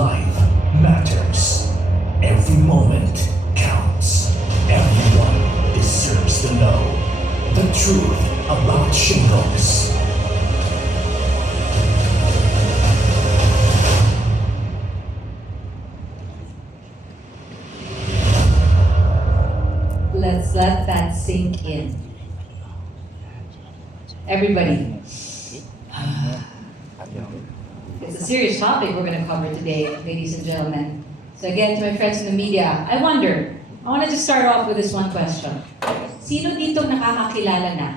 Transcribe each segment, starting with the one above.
life matters. Every moment counts. Everyone deserves to know the truth about shingles. Let's let that sink in. Everybody, it's a serious topic we're going to cover today, ladies and gentlemen. So again, to my friends in the media, I want to just start off with this one question. Sino dito nakakakilala na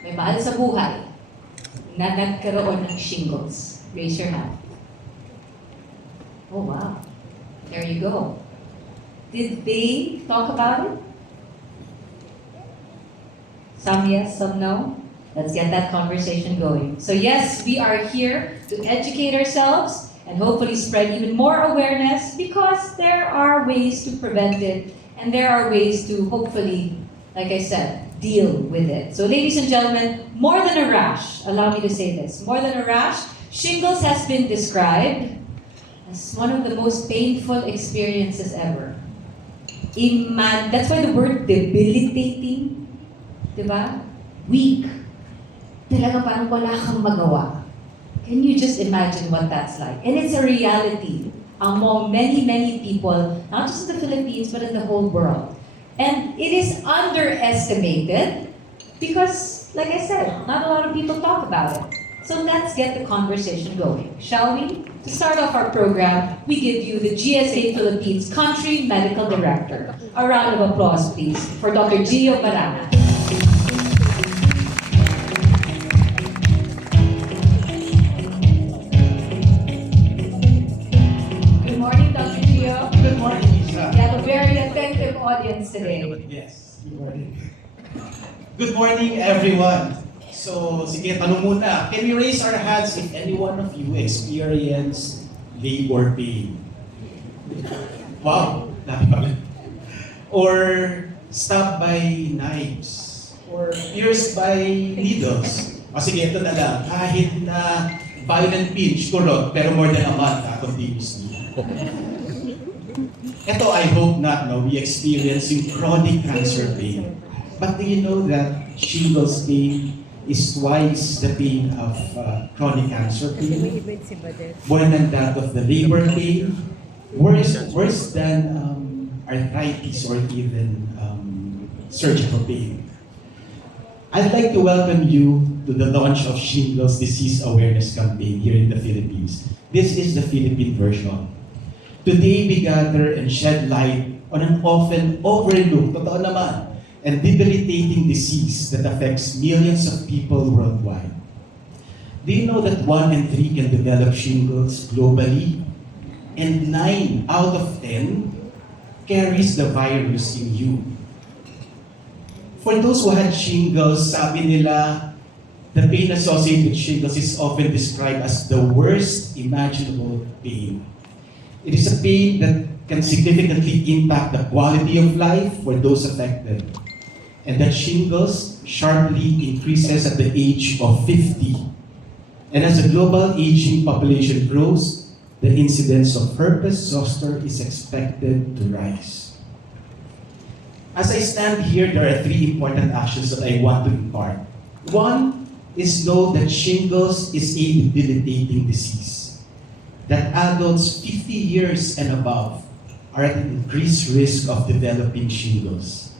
may mahal sa buhay na nagkaroon ng shingles? Raise your hand. Oh wow, there you go. Did they talk about it? Some yes, some no. Let's get that conversation going. So yes, we are here to educate ourselves and hopefully spread even more awareness because there are ways to prevent it and there are ways to hopefully, like I said, deal with it. So ladies and gentlemen, more than a rash, allow me to say this, more than a rash, shingles has been described as one of the most painful experiences ever. That's why the word debilitating, diba? Weak. Talaga parang wala kang magawa. Can you just imagine what that's like? And it's a reality among many, many people, not just in the Philippines, but in the whole world. And it is underestimated because, like I said, not a lot of people talk about it. So let's get the conversation going, shall we? To start off our program, we give you the GSA Philippines Country Medical Director. A round of applause, please, for Dr. Gio Barana. Good morning, Dr. Gio. Good morning, Lisa. We have a very attentive audience today. Yes, good morning. Good morning, everyone. So, sige, tanong muna. Can we raise our hands if any one of you experience labor pain? Wow, dami pala. Or stabbed by knives? Or pierced by needles? O sige, ito na lang. Kahit na violent pinch, kurot, pero more than a month continuously. Ito, I hope not, no? We experience yung chronic cancer pain. But do you know that shingles pain is twice the pain of chronic cancer pain? More than that of the labor pain? Worse than arthritis or even surgical pain. I'd like to welcome you to the launch of Shingles Disease Awareness Campaign here in the Philippines. This is the Philippine version. Today, we gather and shed light on an often overlooked, totoo naman, and debilitating disease that affects millions of people worldwide. Do you know that 1 in 3 can develop shingles globally? And 9 out of 10 carries the virus in you. For those who had shingles, sabi nila, the pain associated with shingles is often described as the worst imaginable pain. It is a pain that can significantly impact the quality of life for those affected. And that shingles sharply increases at the age of 50. And as the global aging population grows, the incidence of herpes zoster is expected to rise. As I stand here, there are 3 important actions that I want to impart. One is know that shingles is a debilitating disease. That adults 50 years and above are at an increased risk of developing shingles.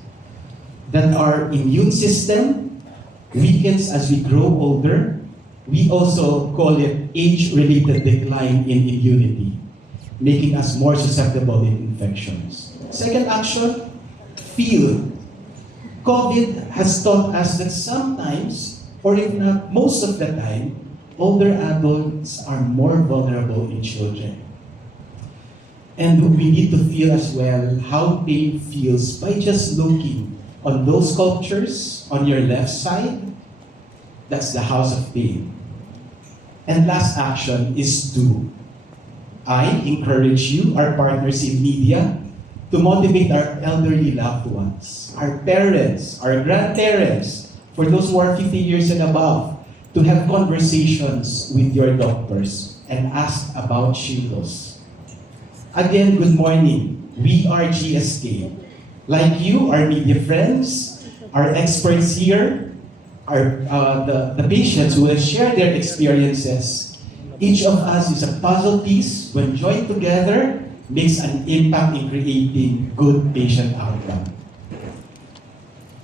That our immune system weakens as we grow older. We also call it age-related decline in immunity, making us more susceptible in infections. Second action, feel. COVID has taught us that sometimes, or if not most of the time, older adults are more vulnerable in children. And we need to feel as well how pain feels by just looking on those sculptures on your left side. That's the house of pain. And last action is do. I encourage you, our partners in media, to motivate our elderly loved ones, our parents, our grandparents, for those who are 50 years and above, to have conversations with your doctors and ask about shingles. Again, good morning. We are GSK. Like you, our media friends, our experts here, the patients who will share their experiences. Each of us is a puzzle piece. When joined together, makes an impact in creating good patient outcome.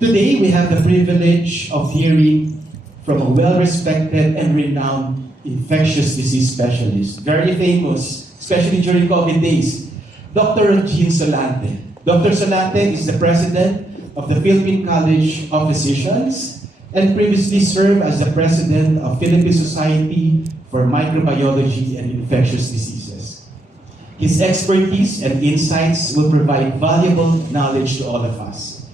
Today, we have the privilege of hearing from a well-respected and renowned infectious disease specialist, very famous, especially during COVID days, Dr. Jean Solante. Dr. Solante is the president of the Philippine College of Physicians and previously served as the president of Philippine Society for Microbiology and Infectious Diseases. His expertise and insights will provide valuable knowledge to all of us.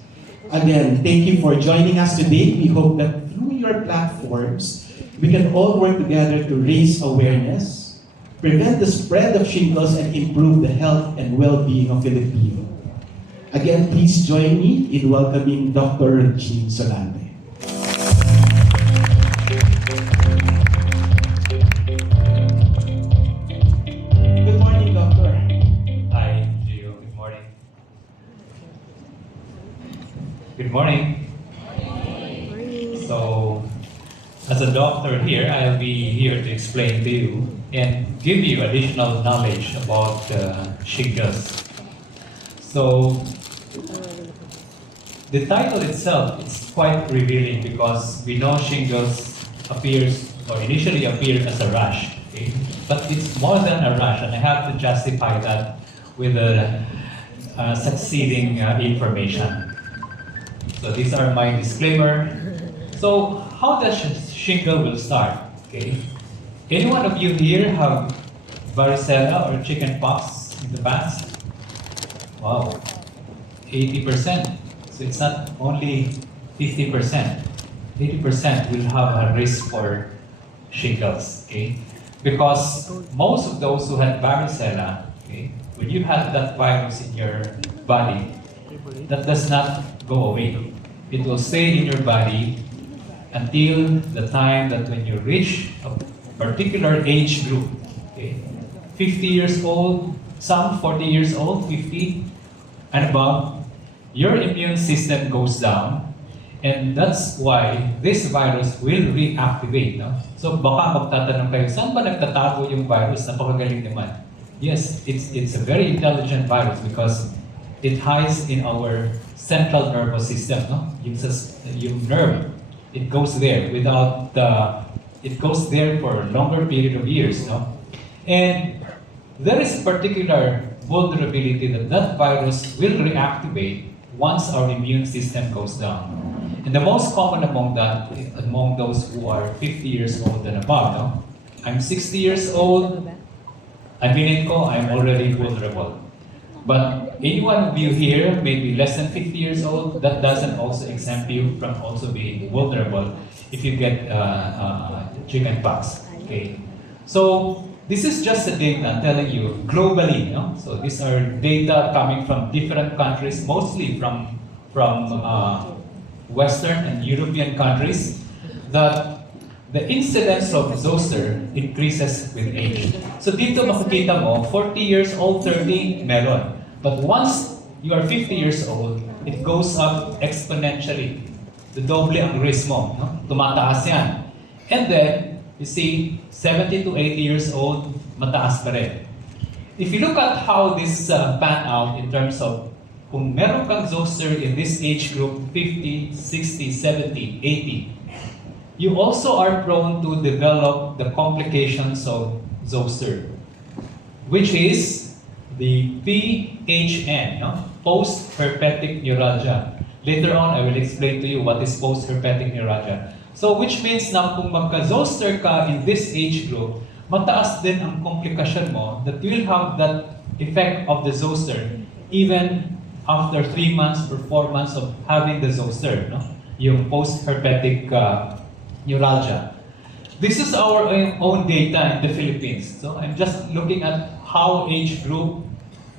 Again, thank you for joining us today. We hope that through your platforms, we can all work together to raise awareness, prevent the spread of shingles, and improve the health and well-being of Filipinos. Again, please join me in welcoming Dr. Jean Solante. Good morning, Doctor. Hi, Gio. Good morning. Good morning. So, as a doctor here, I'll be here to explain to you and give you additional knowledge about shingles. So, the title itself is quite revealing because we know shingles appears or initially appear as a rash, okay? But it's more than a rash, and I have to justify that with the succeeding information. So these are my disclaimer. So how does shingle will start? Okay, any one of you here have varicella or chicken pox in the past? Wow, 80%. So it's not only 50%. 80% will have a risk for shingles. Okay, because most of those who had varicella, okay, when you have that virus in your body, that does not go away. It will stay in your body until the time that when you reach a particular age group, okay, 50 years old, some 40 years old, 50 and above, your immune system goes down, and that's why this virus will reactivate. No? So baka magtatanong kayo, saan ba nagtatago yung virus? Napakagaling naman. Yes, it's a very intelligent virus because it hides in our central nervous system. No? Yung nerve, it goes there without it goes there for a longer period of years. No? And there is a particular vulnerability that virus will reactivate once our immune system goes down. And the most common among that, among those who are 50 years old and above, no? I'm 60 years old, aminin ko, I'm already vulnerable. But any one of you here, maybe less than 50 years old, that doesn't also exempt you from also being vulnerable if you get chicken pox. Okay, so this is just the data telling you globally. No? So these are data coming from different countries, mostly from Western and European countries, that the incidence of zoster increases with age. So dito makikita mo, 40 years old, 30, meron. But once you are 50 years old, it goes up exponentially. The doble ang risk mo. No? Tumataas yan. And then, you see, 70 to 80 years old, mataas pa rin. If you look at how this pan out in terms of kung meron kang zoster in this age group, 50, 60, 70, 80, you also are prone to develop the complications of zoster, which is the PHN, no? Post-herpetic neuralgia. Later on, I will explain to you what is post-herpetic neuralgia. So, which means na kung magka-zoster ka in this age group, mataas din ang komplikasyon mo that will have that effect of the zoster even after 3 months or 4 months of having the zoster, no? Yung post-herpetic neuralgia. This is our own data in the Philippines. So I'm just looking at how age group,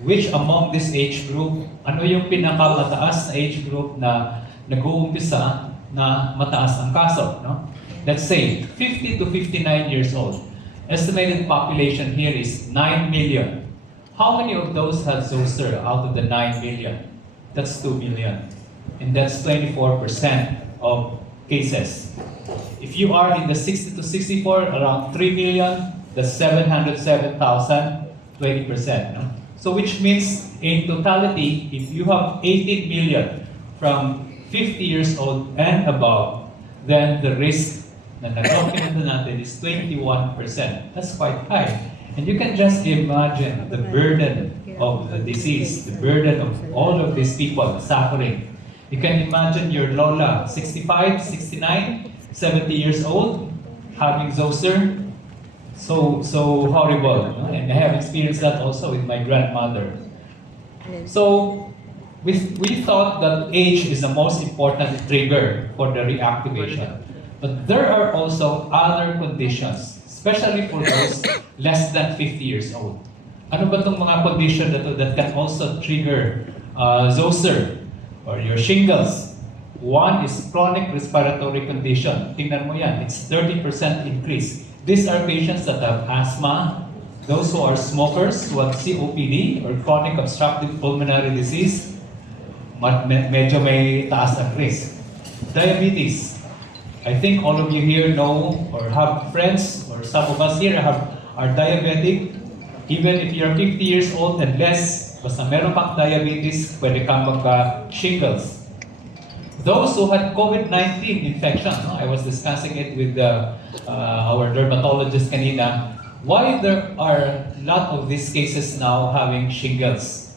which among this age group, ano yung pinakamataas na age group na nag-uumpisa na mataas ang kaso, no? Let's say 50 to 59 years old. Estimated population here is 9 million. How many of those had zoster out of the 9 million? That's 2 million. And that's 24% of cases. If you are in the 60 to 64, around 3 million, that's 707,000, 20%. No? So which means in totality, if you have 18 million from 50 years old and above, then the risk na na-document na natin is 21%. That's quite high. And you can just imagine the burden of the disease, the burden of all of these people suffering. You can imagine your Lola, 65, 69, 70 years old, having zoster. So horrible. No? And I have experienced that also with my grandmother. So we thought that age is the most important trigger for the reactivation. But there are also other conditions, especially for those less than 50 years old. Ano ba itong mga condition na to that can also trigger zoster or your shingles? One is chronic respiratory condition. Tingnan mo yan, it's 30% increase. These are patients that have asthma, those who are smokers, who have COPD or chronic obstructive pulmonary disease, medyo may taas ang risk. Diabetes. I think all of you here know or have friends, or some of us here are diabetic. Even if you're 50 years old and less, basta meron pang diabetes, pwede kang magka-shingles. Those who had COVID-19 infection, no? I was discussing it with our dermatologist kanina, why there are a lot of these cases now having shingles.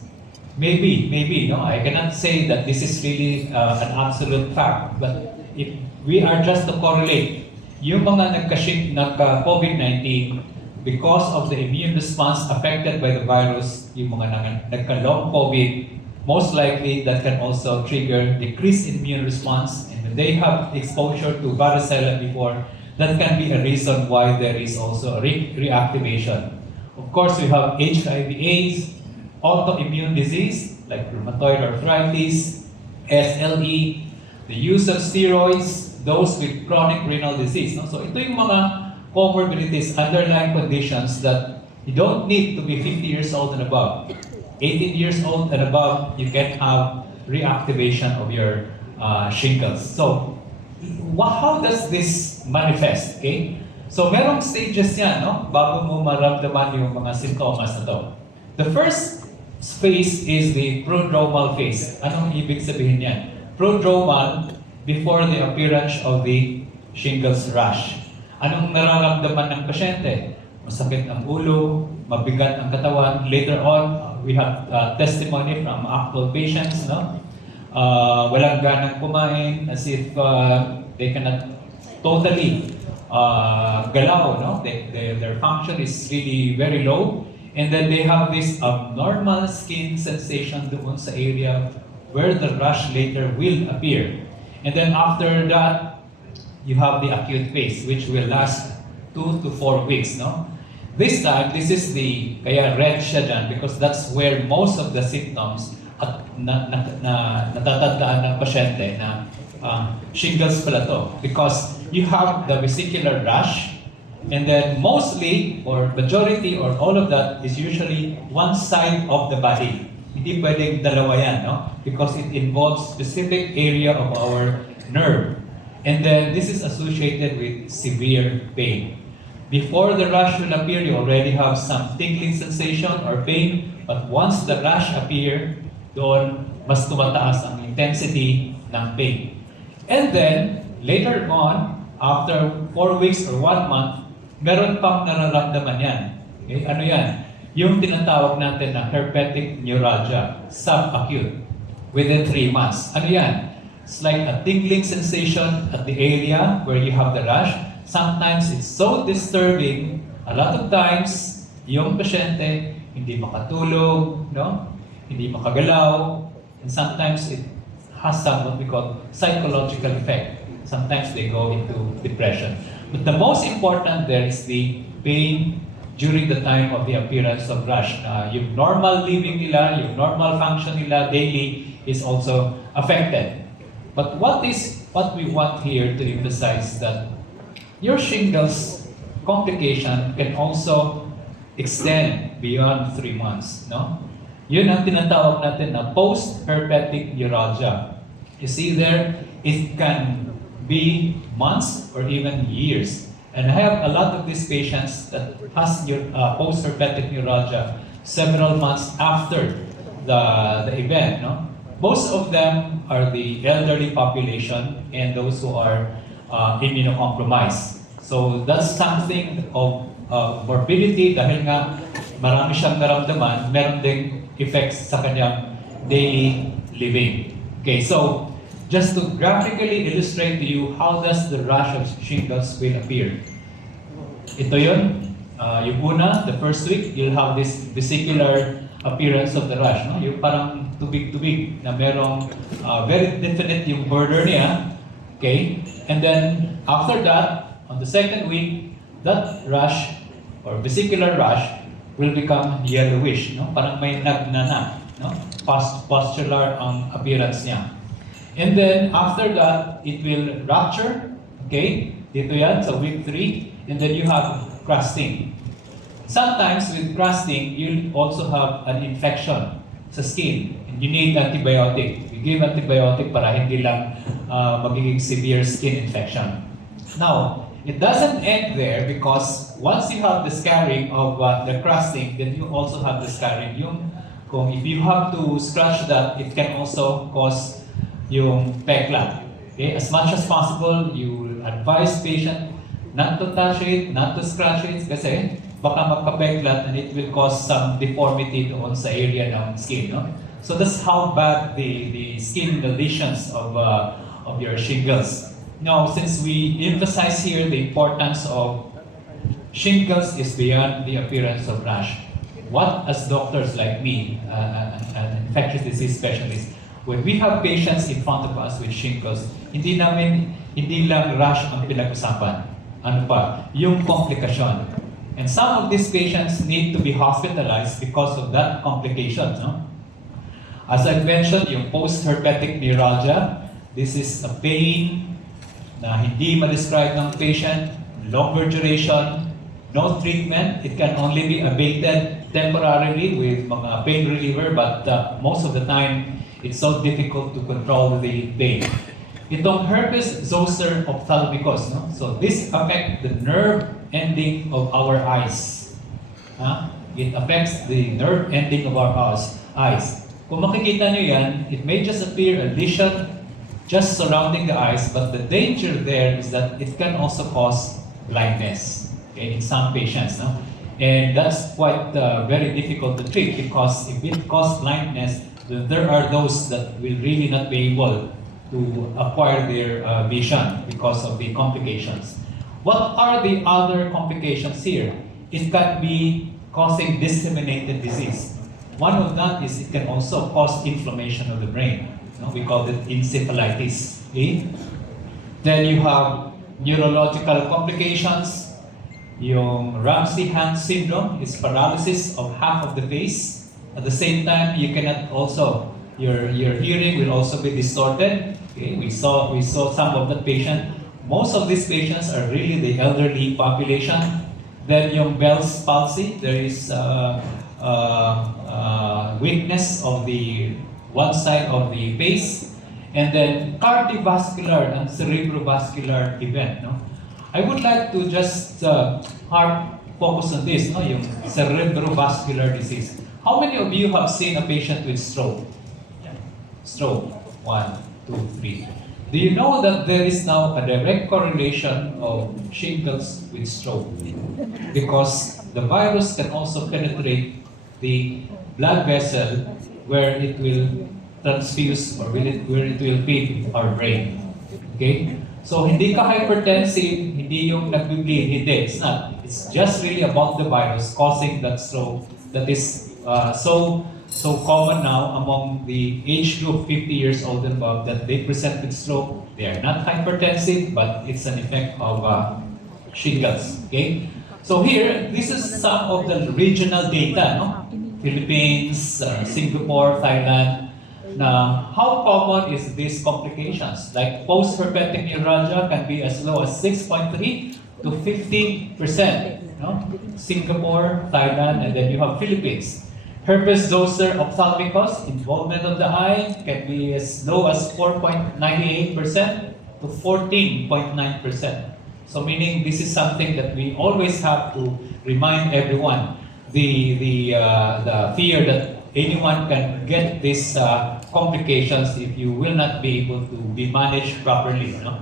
Maybe, no? I cannot say that this is really an absolute fact, but if we are just to correlate, yung mga nagka-COVID-19, because of the immune response affected by the virus, yung mga nagka-long COVID, most likely that can also trigger decreased immune response, and when they have exposure to varicella before, that can be a reason why there is also a reactivation. Of course, we have HIV/AIDS, autoimmune disease like rheumatoid arthritis, SLE, the use of steroids, those with chronic renal disease. No? So ito yung mga comorbidities, underlying conditions that you don't need to be 50 years old and above. 18 years old and above, you can have reactivation of your shingles. So how does this manifest? Okay? So merong stages yan, no? Bago mo maramdaman yung mga sintomas na to. The first phase is the prodromal phase. Anong ibig sabihin yan? Prodromal, before the appearance of the shingles rash. Anong nararamdaman ng pasyente? Masakit ang ulo, mabigat ang katawan. Later on, we have testimony from actual patients, no? Walang ganang kumain, as if they cannot totally galaw, no? Their function is really very low. And then they have this abnormal skin sensation doon sa area where the rash later will appear. And then after that, you have the acute phase, which will last 2 to 4 weeks, no? This time, this is the, kaya red siya dyan, because that's where most of the symptoms at natatandaan ng pasyente na shingles pala to. Because you have the vesicular rash, and then mostly, or majority, or all of that is usually one side of the body. Hindi pwedeng dalawa yan, no? Because it involves specific area of our nerve. And then this is associated with severe pain. Before the rash will appear, you already have some tingling sensation or pain. But once the rash appear, doon mas tumataas ang intensity ng pain. And then, later on, after 4 weeks or 1 month, meron pang nararamdaman yan. Okay? Ano yan? Yung tinatawag natin na herpetic neuralgia, subacute, within 3 months. Ano yan? It's like a tingling sensation at the area where you have the rash. Sometimes it's so disturbing, a lot of times, yung pasyente hindi makatulog, no? Hindi makagalaw, and sometimes it has some what we call psychological effect. Sometimes they go into depression. But the most important there is the pain during the time of the appearance of rash. Yung normal living nila, yung normal function nila daily is also affected. But what we want here to emphasize that your shingles complication can also extend beyond 3 months, no? Yun ang tinatawag natin na post-herpetic neuralgia. You see there, it can be months or even years. And I have a lot of these patients that has post-herpetic neuralgia several months after the event, no? Most of them are the elderly population and those who are immunocompromised. So that's something of morbidity dahil nga marami siyang naramdaman, meron ding effects sa kanyang daily living. Okay, so just to graphically illustrate to you how does the rash of shingles will appear. Ito yun. Yung una, the first week, you'll have this vesicular appearance of the rash. No? Yung parang tubig-tubig na merong very definite yung border niya. Okay? And then, after that, on the second week, that rash or vesicular rash will become yellowish. No? Parang may nagnana. No? Pustular ang appearance niya. And then, after that, it will rupture. Okay? Dito yan, sa week 3. And then you have crusting. Sometimes with crusting, you'll also have an infection sa skin. And you need antibiotic. You give antibiotic para hindi lang magiging severe skin infection. Now, it doesn't end there because once you have the scarring of the crusting, then you also have the scarring. If you have to scratch that, it can also cause yung pekla. Okay? As much as possible, you advise patient not to touch it, not to scratch it kasi baka magka-peklat and it will cause some deformity doon sa area ng skin. No? So that's how bad the skin lesions of your shingles. Now, since we emphasize here the importance of shingles is beyond the appearance of rash, what as doctors like me, an infectious disease specialist, when we have patients in front of us with shingles, hindi lang rash ang pinag-usapan. Ano pa? Yung komplikasyon. And some of these patients need to be hospitalized because of that complication. No? As I mentioned, yung post-herpetic neuralgia, this is a pain na hindi ma-describe ng patient, longer duration, no treatment. It can only be abated temporarily with mga pain reliever, but most of the time, it's so difficult to control the pain. Itong herpes zoster ophthalmicus, no? So this affects the nerve ending of our eyes. It affects the nerve ending of our eyes. Kung makikita nyo yan, it may just appear a lesion just surrounding the eyes, but the danger there is that it can also cause blindness, okay, in some patients. No? And that's quite very difficult to treat because if it causes blindness, then there are those that will really not be able to acquire their vision because of the complications. What are the other complications here? It can be causing disseminated disease. One of that is it can also cause inflammation of the brain. We call it encephalitis. Okay? Then you have neurological complications. Yung Ramsay-Hunt syndrome is paralysis of half of the face. At the same time, you cannot also, your hearing will also be distorted. Okay? We saw some of the patient. Most of these patients are really the elderly population. Then yung Bell's palsy, there is weakness of the one side of the face, and then cardiovascular and cerebrovascular event. No? I would like to just focus on this, no? Yung cerebrovascular disease. How many of you have seen a patient with stroke? Stroke. 1, 2, 3. Do you know that there is now a direct correlation of shingles with stroke? Because the virus can also penetrate the blood vessel where it will transfuse or where it will feed our brain. Okay? So hindi ka hypertensive, hindi yung nag-bleed, hindi. It's not. It's just really about the virus causing that stroke that is so common now among the age group 50 years old and above that they present with stroke. They are not hypertensive, but it's an effect of shingles. Okay? So here, this is some of the regional data, no? Philippines, Singapore, Thailand. Now, how common is these complications? Like post-herpetic neuralgia can be as low as 6.3 to 15%. no? Singapore, Thailand, and then you have Philippines. Herpes zoster ophthalmicus, involvement of the eye can be as low as 4.98% to 14.9%. So meaning this is something that we always have to remind everyone. The fear that anyone can get these complications if you will not be able to be managed properly. No?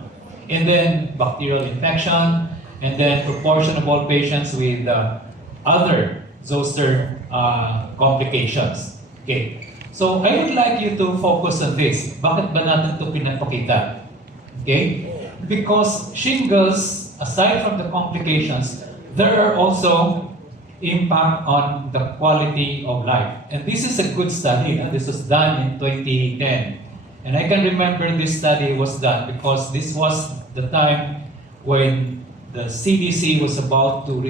And then bacterial infection, and then proportion of all patients with other zoster complications. Okay. So I would like you to focus on this. Bakit ba natin ito pinapakita? Okay? Because shingles, aside from the complications, there are also impact on the quality of life. And this is a good study. This was done in 2010. And I can remember this study was done because this was the time when the CDC was about to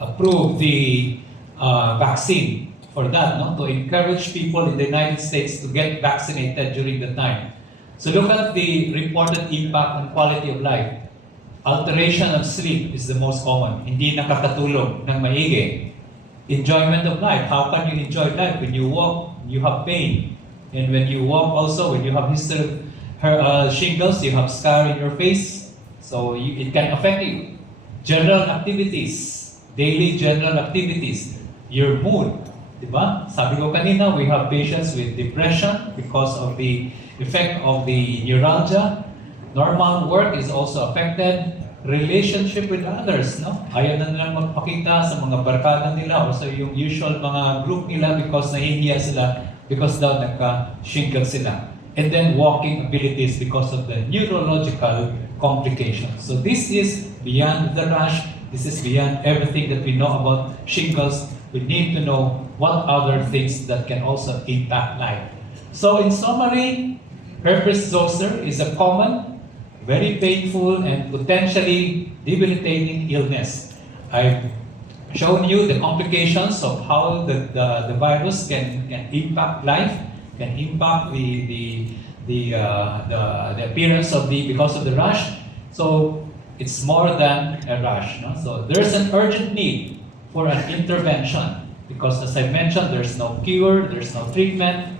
approve the vaccine for that, no? To encourage people in the United States to get vaccinated during the time. So look at the reported impact on quality of life. Alteration of sleep is the most common. Hindi nakakatulog ng maigi. Enjoyment of life. How can you enjoy life? When you walk, you have pain. And when you walk also, when you have history of shingles, you have scar in your face. So it can affect you. General activities. Daily general activities. Your mood. Diba? Sabi ko kanina, we have patients with depression because of the effect of the neuralgia. Normal work is also affected. Relationship with others, no? Ayaw na nilang magpakita sa mga barkada nila o sa yung usual mga group nila because nahihiya sila because daw nagka-shingle sila. And then walking abilities because of the neurological complications. So this is beyond the rash. This is beyond everything that we know about shingles. We need to know what other things that can also impact life. So in summary, herpes zoster is a common, very painful, and potentially debilitating illness. I've shown you the complications of how the virus can impact life, can impact the appearance of because of the rash. So it's more than a rash. No? So there's an urgent need for an intervention because, as I mentioned, there's no cure, there's no treatment,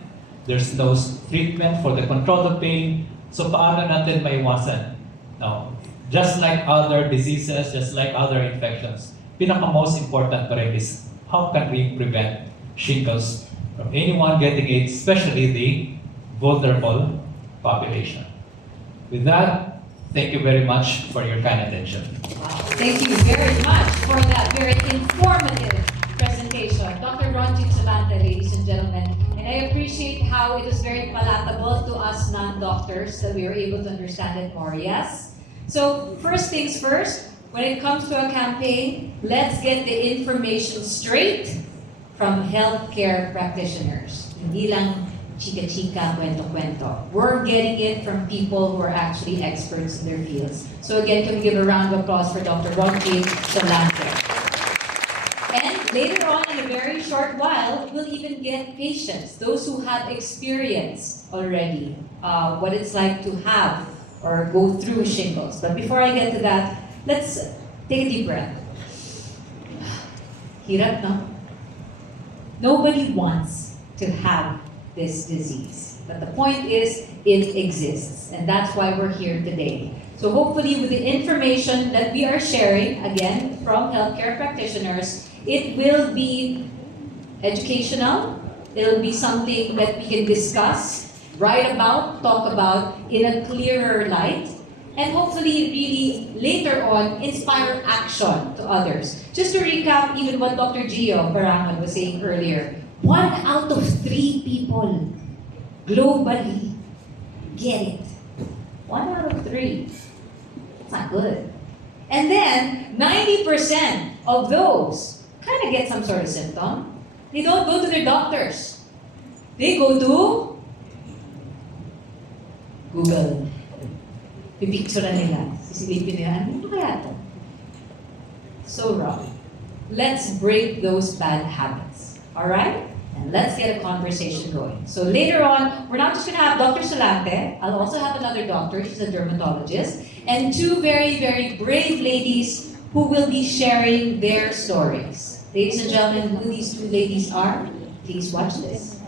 there's no treatment for the control of pain. So paano natin maiwasan? Now, just like other diseases, just like other infections, pinaka-most important pa rin is how can we prevent shingles from anyone getting it, especially the vulnerable population. With that, thank you very much for your kind attention. Wow. Thank you very much for that very informative presentation. Dr. Ronjit Salante, ladies and gentlemen. And I appreciate how it was very palatable to us non-doctors that we were able to understand it more, yes? So first things first, when it comes to a campaign, let's get the information straight from healthcare practitioners. Hindi lang chika-chika, kwento-kwento. We're getting it from people who are actually experts in their fields. So again, can we give a round of applause for Dr. Ronjit Salante? And later on, in a very short while, we'll even get patients, those who have experience already, what it's like to have or go through shingles. But before I get to that, let's take a deep breath. Hirap, no? Nobody wants to have this disease. But the point is, it exists. And that's why we're here today. So hopefully with the information that we are sharing, again, from healthcare practitioners, it will be educational. It'll be something that we can discuss, write about, talk about in a clearer light, and hopefully really later on inspire action to others. Just to recap even what Dr. Gio Barangon was saying earlier, 1 out of 3 people globally get it. 1 out of 3. It's not good. And then 90% of those kind of get some sort of symptom. They don't go to their doctors. They go to Google. Pipicture nila. Sisilipin nila, ano kaya ito? So wrong. Let's break those bad habits. Alright? And let's get a conversation going. So later on, we're not just going to have Dr. Salante. I'll also have another doctor. She's a dermatologist. And 2 very, very brave ladies who will be sharing their stories. Ladies and gentlemen, who these two ladies are, please watch this.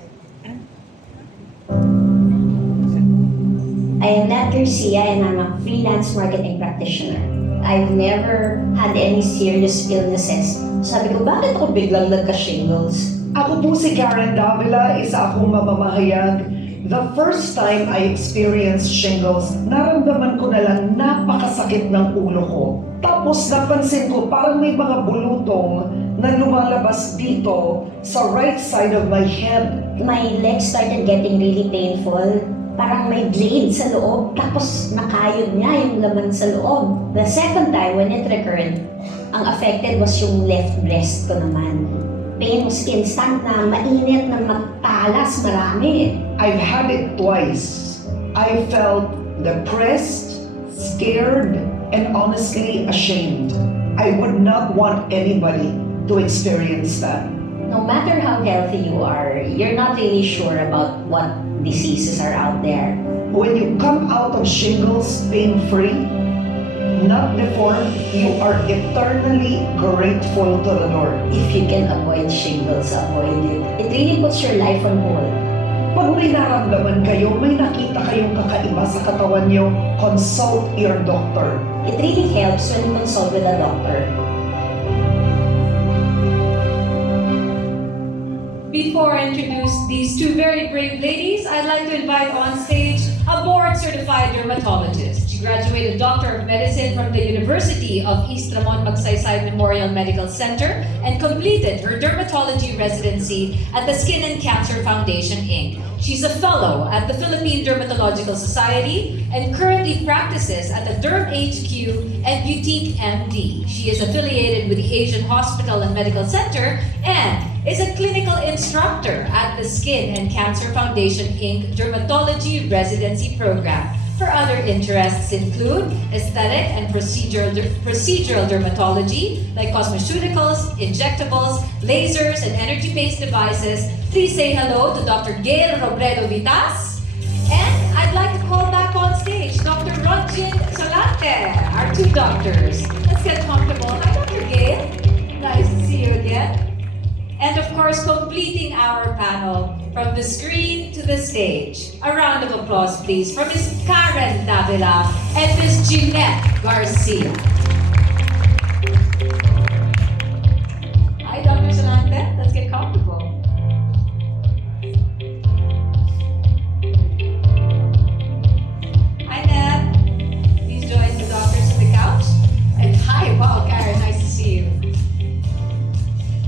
I am Nat Garcia and I'm a freelance marketing practitioner. I've never had any serious illnesses. Sabi ko, bakit ako biglang nagka-shingles? Ako po si Karen Davila, isa akong mamamahayag. The first time I experienced shingles, naramdaman ko na lang napakasakit ng ulo ko. Tapos napansin ko parang may mga bulutong na lumalabas dito sa right side of my head. My legs started getting really painful. Parang may blade sa loob, tapos nakayod niya yung laman sa loob. The second time when it recurred, ang affected was yung left breast ko naman. Pain was instant na mainit na matalas, marami. I've had it twice. I felt depressed, scared, and honestly ashamed. I would not want anybody to experience that. No matter how healthy you are, you're not really sure about what diseases are out there. When you come out of shingles pain-free, not deformed, you are eternally grateful to the Lord. If you can avoid shingles, avoid it. It really puts your life on hold. Pag may naramdaman kayo, may nakita kayong kakaiba sa katawan nyo, consult your doctor. It really helps when you consult with a doctor. Before I introduce these two very brave ladies, I'd like to invite on stage a board-certified dermatologist. She graduated Doctor of Medicine from the University of East Ramon Magsaysay Memorial Medical Center and completed her dermatology residency at the Skin and Cancer Foundation, Inc. She's a fellow at the Philippine Dermatological Society and currently practices at the Derm HQ and Boutique MD. She is affiliated with the Asian Hospital and Medical Center and is a clinical instructor at the Skin and Cancer Foundation, Inc. Dermatology Residency Program. Her other interests include aesthetic and procedural dermatology, like cosmeceuticals, injectables, lasers, and energy-based devices. Please say hello to Dr. Gail Robredo Vitas. And I'd like to call back on stage Dr. Ronjin Solante, our two doctors. Let's get comfortable. Hi, Dr. Gail. Nice to see you again. And of course, completing our panel from the screen to the stage. A round of applause, please, for Ms. Karen Davila and Ms. Jeanette Garcia. Hi, Dr. Solante. Let's get comfortable. Hi, Nat. Please join the doctors on the couch. And hi, wow, Karen, nice to see you.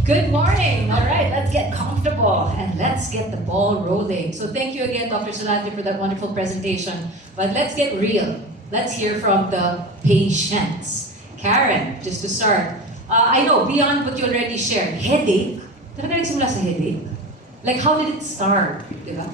Good morning. All right, let's get comfortable and let's get the ball rolling. So thank you again, Dr. Solante, for that wonderful presentation. But let's get real. Let's hear from the patients. Karen, just to start, I know beyond what you already shared, headache. Talaga nagsimula sa headache? Like how did it start? Diba?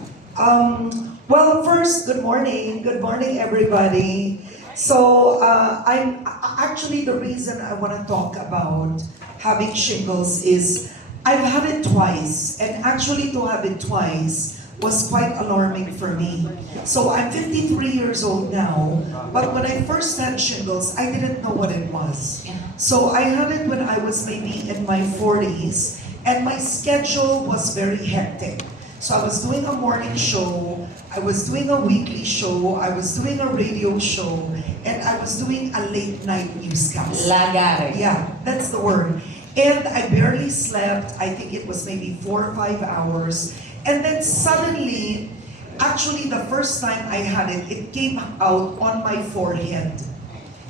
Well, first, good morning. Good morning, everybody. So, I'm actually the reason I want to talk about having shingles is I've had it twice, and actually to have it twice was quite alarming for me. So I'm 53 years old now, but when I first had shingles, I didn't know what it was. So I had it when I was maybe in my 40s, and my schedule was very hectic. So I was doing a morning show, I was doing a weekly show, I was doing a radio show, and I was doing a late night newscast. Lagare. Yeah, that's the word. And I barely slept. I think it was maybe 4 or 5 hours. And then suddenly, actually the first time I had it, it came out on my forehead.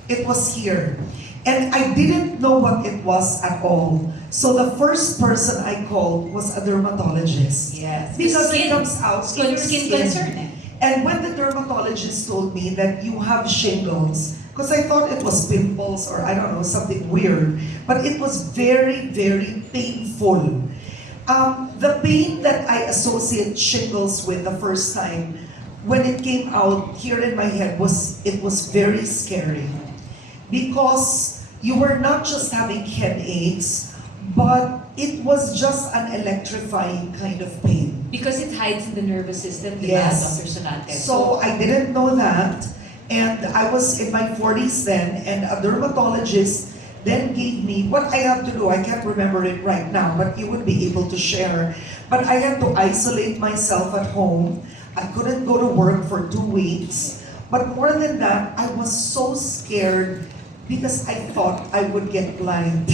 It was here. And I didn't know what it was at all. So the first person I called was a dermatologist. Yes. Because it comes out in your Skin skin. concern. And when the dermatologist told me that you have shingles, because I thought it was pimples or I don't know, something weird, but it was very, very painful. The pain that I associate shingles with the first time, when it came out here in my head, it was very scary. Because you were not just having headaches, but it was just an electrifying kind of pain. Because it hides in the nervous system, diba, Yes. Dr. Solante? So I didn't know that, and I was in my 40s then, and a dermatologist then gave me what I have to do. I can't remember it right now, but you would be able to share. But I had to isolate myself at home. I couldn't go to work for 2 weeks. But more than that, I was so scared because I thought I would get blind.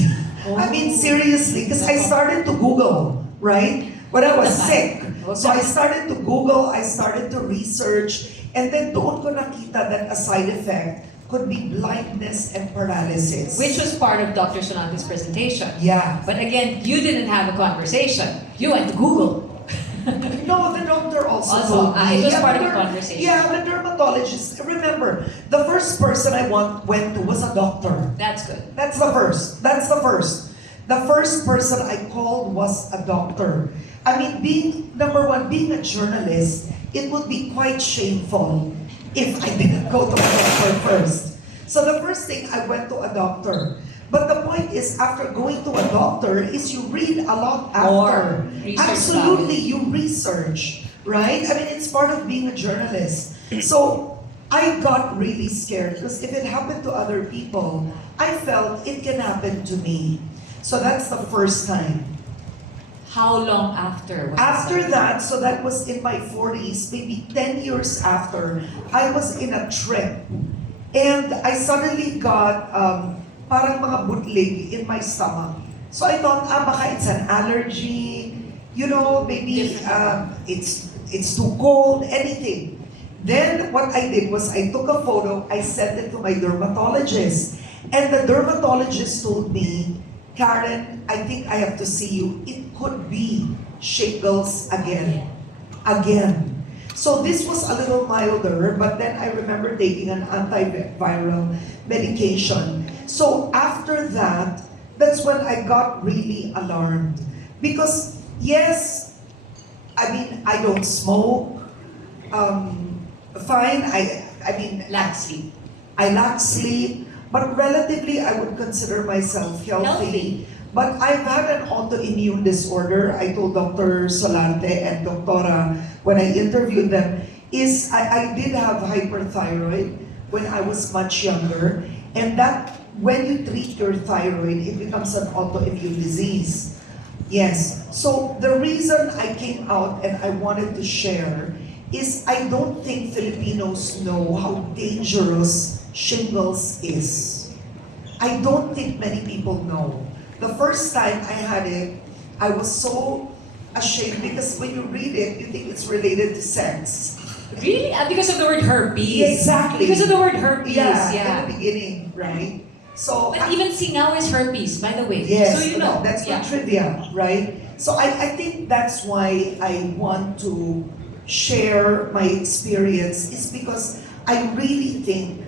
I mean, seriously, because I started to Google, right? When I was sick. So I started to Google, I started to research, and then doon ko nakita that a side effect could be blindness and paralysis. Which was part of Dr. Solante's presentation. Yeah. But again, you didn't have a conversation. You went to Google. No, the doctor also Also, told me. it was part of the the conversation. Yeah, the dermatologist. Remember, the first person I went to was a doctor. That's good. That's the first. That's the first. The first person I called was a doctor. I mean, number one, being a journalist, it would be quite shameful if I didn't go to a doctor first. So the first thing, I went to a doctor. But the point is, after going to a doctor, is you read a lot after. More research Absolutely, you research, right? I mean, it's part of being a journalist. So I got really scared because if it happened to other people, I felt it can happen to me. So that's the first time. How long after? was After this? that, so that was in my 40s, maybe 10 years after, I was in a trip. And I suddenly got parang mga butlig in my stomach. So I thought, baka it's an allergy, maybe it's too cold, anything. Then what I did was I took a photo, I sent it to my dermatologist. And the dermatologist told me, Karen, I think I have to see you. It could be shingles again. Again. So this was a little milder, but then I remember taking an antiviral medication. So after that, that's when I got really alarmed. Because yes, I mean, I don't smoke. Fine, I mean, Lack sleep. I lack sleep, but relatively I would consider myself healthy. But I've had an autoimmune disorder. I told Dr. Solante and Doctora when I interviewed them, I did have hyperthyroid when I was much younger. And that, when you treat your thyroid, it becomes an autoimmune disease. Yes. So the reason I came out and I wanted to share is I don't think Filipinos know how dangerous shingles is. I don't think many people know. The first time I had it, I was so ashamed because when you read it, you think it's related to sex. Really? Because of the word herpes. Exactly. Because of the word herpes. Yeah, in the beginning, right? So, But even singaw is herpes, by the way. yes, So you know. that's good trivia, right? So I think that's why I want to share my experience is because I really think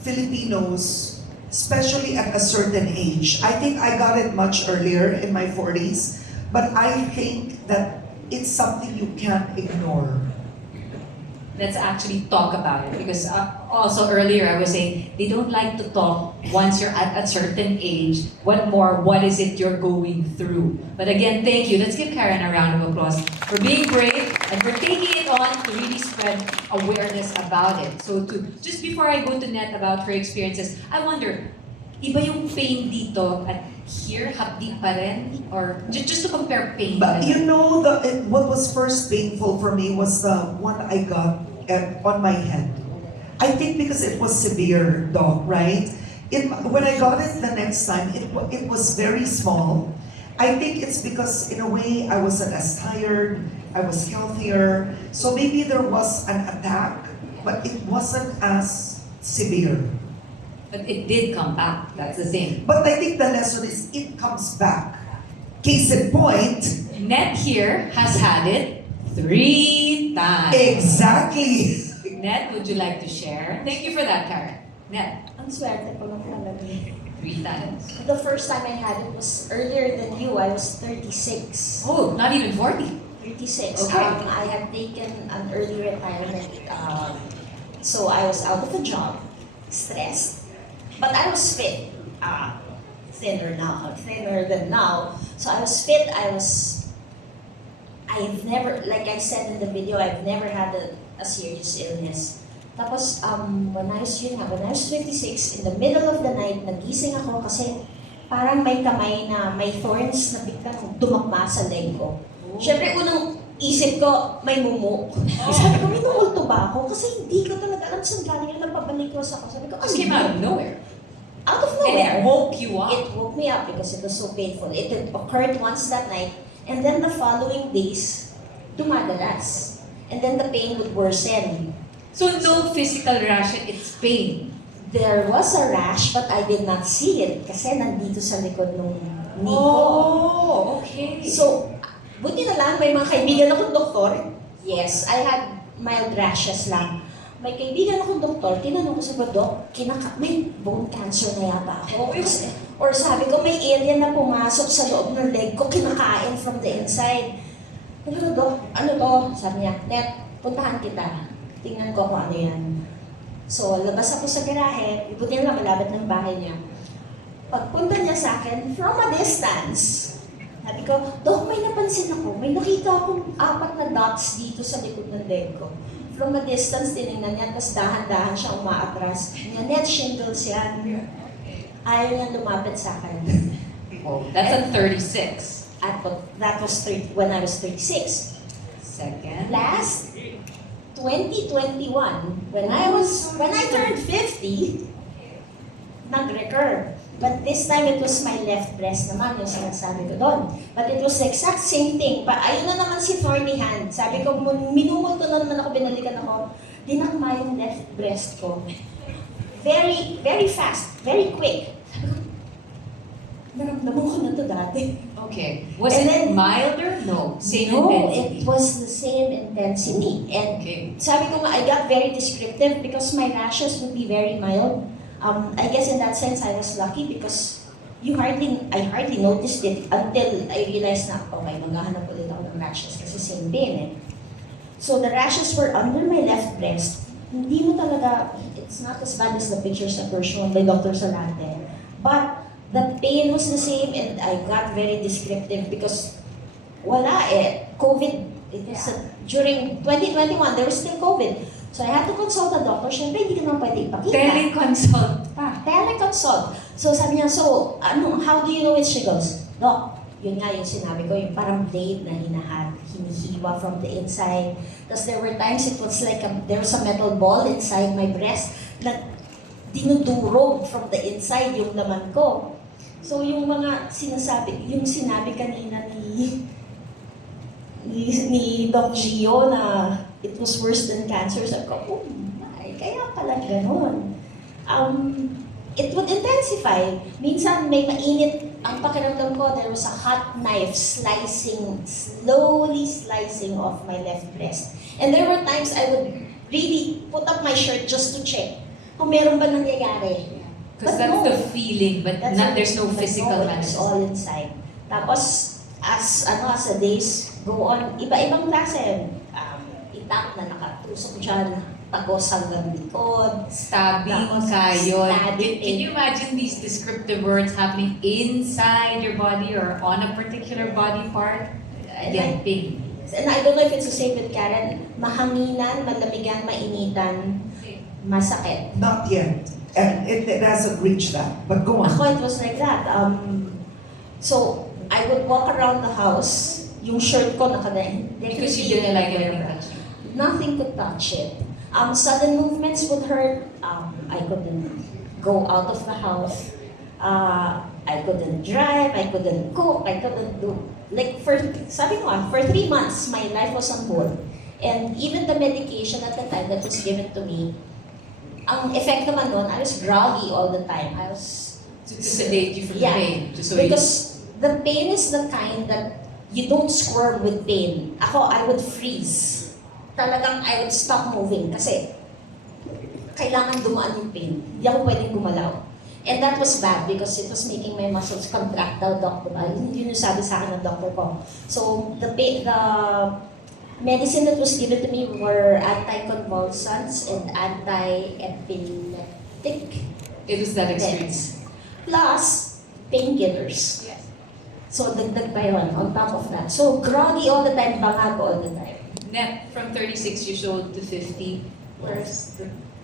Filipinos, especially at a certain age, I think I got it much earlier in my 40s, but I think that it's something you can't ignore. Let's actually talk about it because also earlier I was saying they don't like to talk once you're at a certain age. What is it you're going through? But again, thank you. Let's give Karen a round of applause for being brave and for taking it on to really spread awareness about it. So just before I go to Net about her experiences, I wonder, iba yung pain dito at here, hapdi pa rin? Or just to compare pain. But what was first painful for me was the one I got on my head. I think because it was severe, Doc, right? When I got it the next time, it was very small. I think it's because in a way I wasn't as tired, I was healthier. So maybe there was an attack, but it wasn't as severe. But it did come back. That's the thing. But I think the lesson is it comes back. Case in point, Net here has had it 3 times. exactly. Net, would you like to share? Thank you for that, Karen. Net, Ang swerte ko lang talaga. 3 times. The first time I had it was earlier than you. I was 36. Oh, not even 40. 36. Okay. I had taken an early retirement. So I was out of a job, stressed. But I was fit. Thinner than now. So I was fit. I've never, like I said in the video, I've never had a serious illness. Tapos, when I was 26, in the middle of the night, nagising ako kasi parang may kamay na may thorns na biglang tumakma sa leg ko. Siyempre, unang isip ko, may mumu. Sabi ko, minumulto ba ako? Kasi hindi ko talaga alam saan galing yun. Napabalikos ako. Sabi ko, It came out of nowhere. Out of And nowhere. it woke you up. It woke me up because it was so painful. It had occurred once that night, and then the following days, dumadalas. And then the pain would worsen. So no physical reaction, it's pain. There was a rash, but I did not see it kasi nandito sa likod ng knee ko. Oh, okay. So, buti na lang, may mga kaibigan akong doktor. Yes, I had mild rashes lang. May kaibigan akong doktor, tinanong ko sa Dok, may bone cancer na yata ako. Or sabi ko, may alien na pumasok sa loob ng leg ko, kinakain from the inside. Ano, Dok? Ano to? Sabi niya, Net, puntahan kita. Tingnan ko kung ano yan. So, labas ako sa garahe, buti na lang malapit ng bahay niya. Pagpunta niya sa akin, from a distance, sabi ko, Dok, may napansin ako. May nakita akong 4 na dots dito sa likod ng leg ko. From a distance, tinignan niya, tapos dahan-dahan siya umaatras. Niya, Net, shingles yan. Ayaw niya lumapit sa akin. That's at 36. That was when I was 36. Second. Last 2021, when I turned 50, nag-recur. But this time it was my left breast naman yung sinasabi ko doon. But it was the exact same thing. Ayun na naman si thorny hand. Sabi ko, minumulto na naman ako, binalikan ako, dinakma yung left breast ko. Very, very fast, very quick. Sabi ko, naramdaman ko na to dati. Okay. Was And it then- milder? No. Same No, intensity. it was the same intensity. And Okay. sabi ko nga, I got very descriptive because my rashes would be very mild. I guess in that sense, I was lucky because I hardly noticed it until I realized na, okay, maghahanap ulit ako ng rashes kasi same pain eh. So the rashes were under my left breast. Hindi mo talaga, it's not as bad as the pictures that were shown by Dr. Salante. But the pain was the same and I got very descriptive because wala eh. COVID, it was during 2021, there was still COVID. So I had to consult a doctor. Siyempre, hindi ka naman pwede ipakita. Teleconsult pa. Teleconsult. So sabi niya, how do you know it's shingles? Doc, yun nga yung sinabi ko, yung parang blade na hinihiwa from the inside. Tapos there were times it was like there was a metal ball inside my breast na dinudurog from the inside yung laman ko. So yung mga yung sinabi kanina ni Doc Gio na it was worse than cancer, sabi ko, oh my, kaya pala ganun. It would intensify. Minsan may mainit ang pakiramdam ko, there was a hot knife slowly slicing off my left breast. And there were times I would really put up my shirt just to check kung meron ba nangyayari. Because But that's no. the feeling, but there's no physical It's manifestation. all inside. Tapos, as the days go on, iba-ibang klase. Itak na nakatusok dyan, tagos hanggang likod. Stabbing, Tapos, kayod. stabbing. Can you imagine these descriptive words happening inside your body or on a particular body part? Again, pain. And I don't know if it's the same with Karen, mahanginan, malamigan, mainitan, masakit. Not yet. And it hasn't reached that. But go on. Ako, it was like that. So, I would walk around the house, yung shirt ko nakadain. Because you didn't like anything touching. Nothing could touch it. Sudden movements would hurt. I couldn't go out of the house. I couldn't drive. I couldn't cook. I couldn't do. Sabi ko for 3 months, my life was on hold. And even the medication at the time that was given to me, ang effect naman nun, I was groggy all the time. I was To sedate you from the Yeah, pain. because the pain is the kind that you don't squirm with pain. Ako, I would freeze. Talagang I would stop moving kasi kailangan dumaan yung pain. Hindi ako pwedeng gumalaw. And that was bad because it was making my muscles contract daw, doctor. Yun yung sabi sa akin ng doctor ko. So, the medicine that was given to me were anticonvulsants and anti-epileptic It was that meds. experience. Plus, painkillers. Yes. So, dagdag pa yun on top of that. So, groggy all the time, bangag all the time. Net, from 36 years old to 50, First,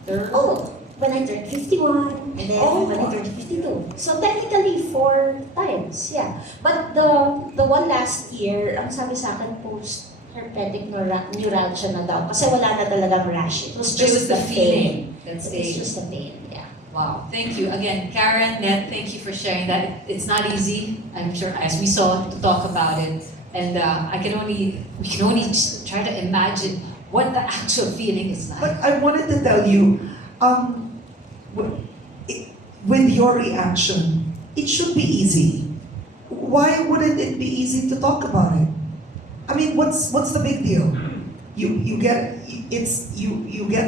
third. Oh, when I turned 51, and then when I turned 52. So technically, 4 times, yeah. But the one last year, ang sabi sa akin, post-herpetic neuralgia na daw. Kasi wala na talagang rash. It was But it just was the the pain. feeling that It was stayed. just the pain, yeah. Wow, thank you. Again, Karen, Ned, thank you for sharing that. It's not easy, I'm sure, as we saw, to talk about it. And we can only just try to imagine what the actual feeling is like. But I wanted to tell you, with your reaction, it should be easy. Why wouldn't it be easy to talk about it? I mean, what's the big deal? You get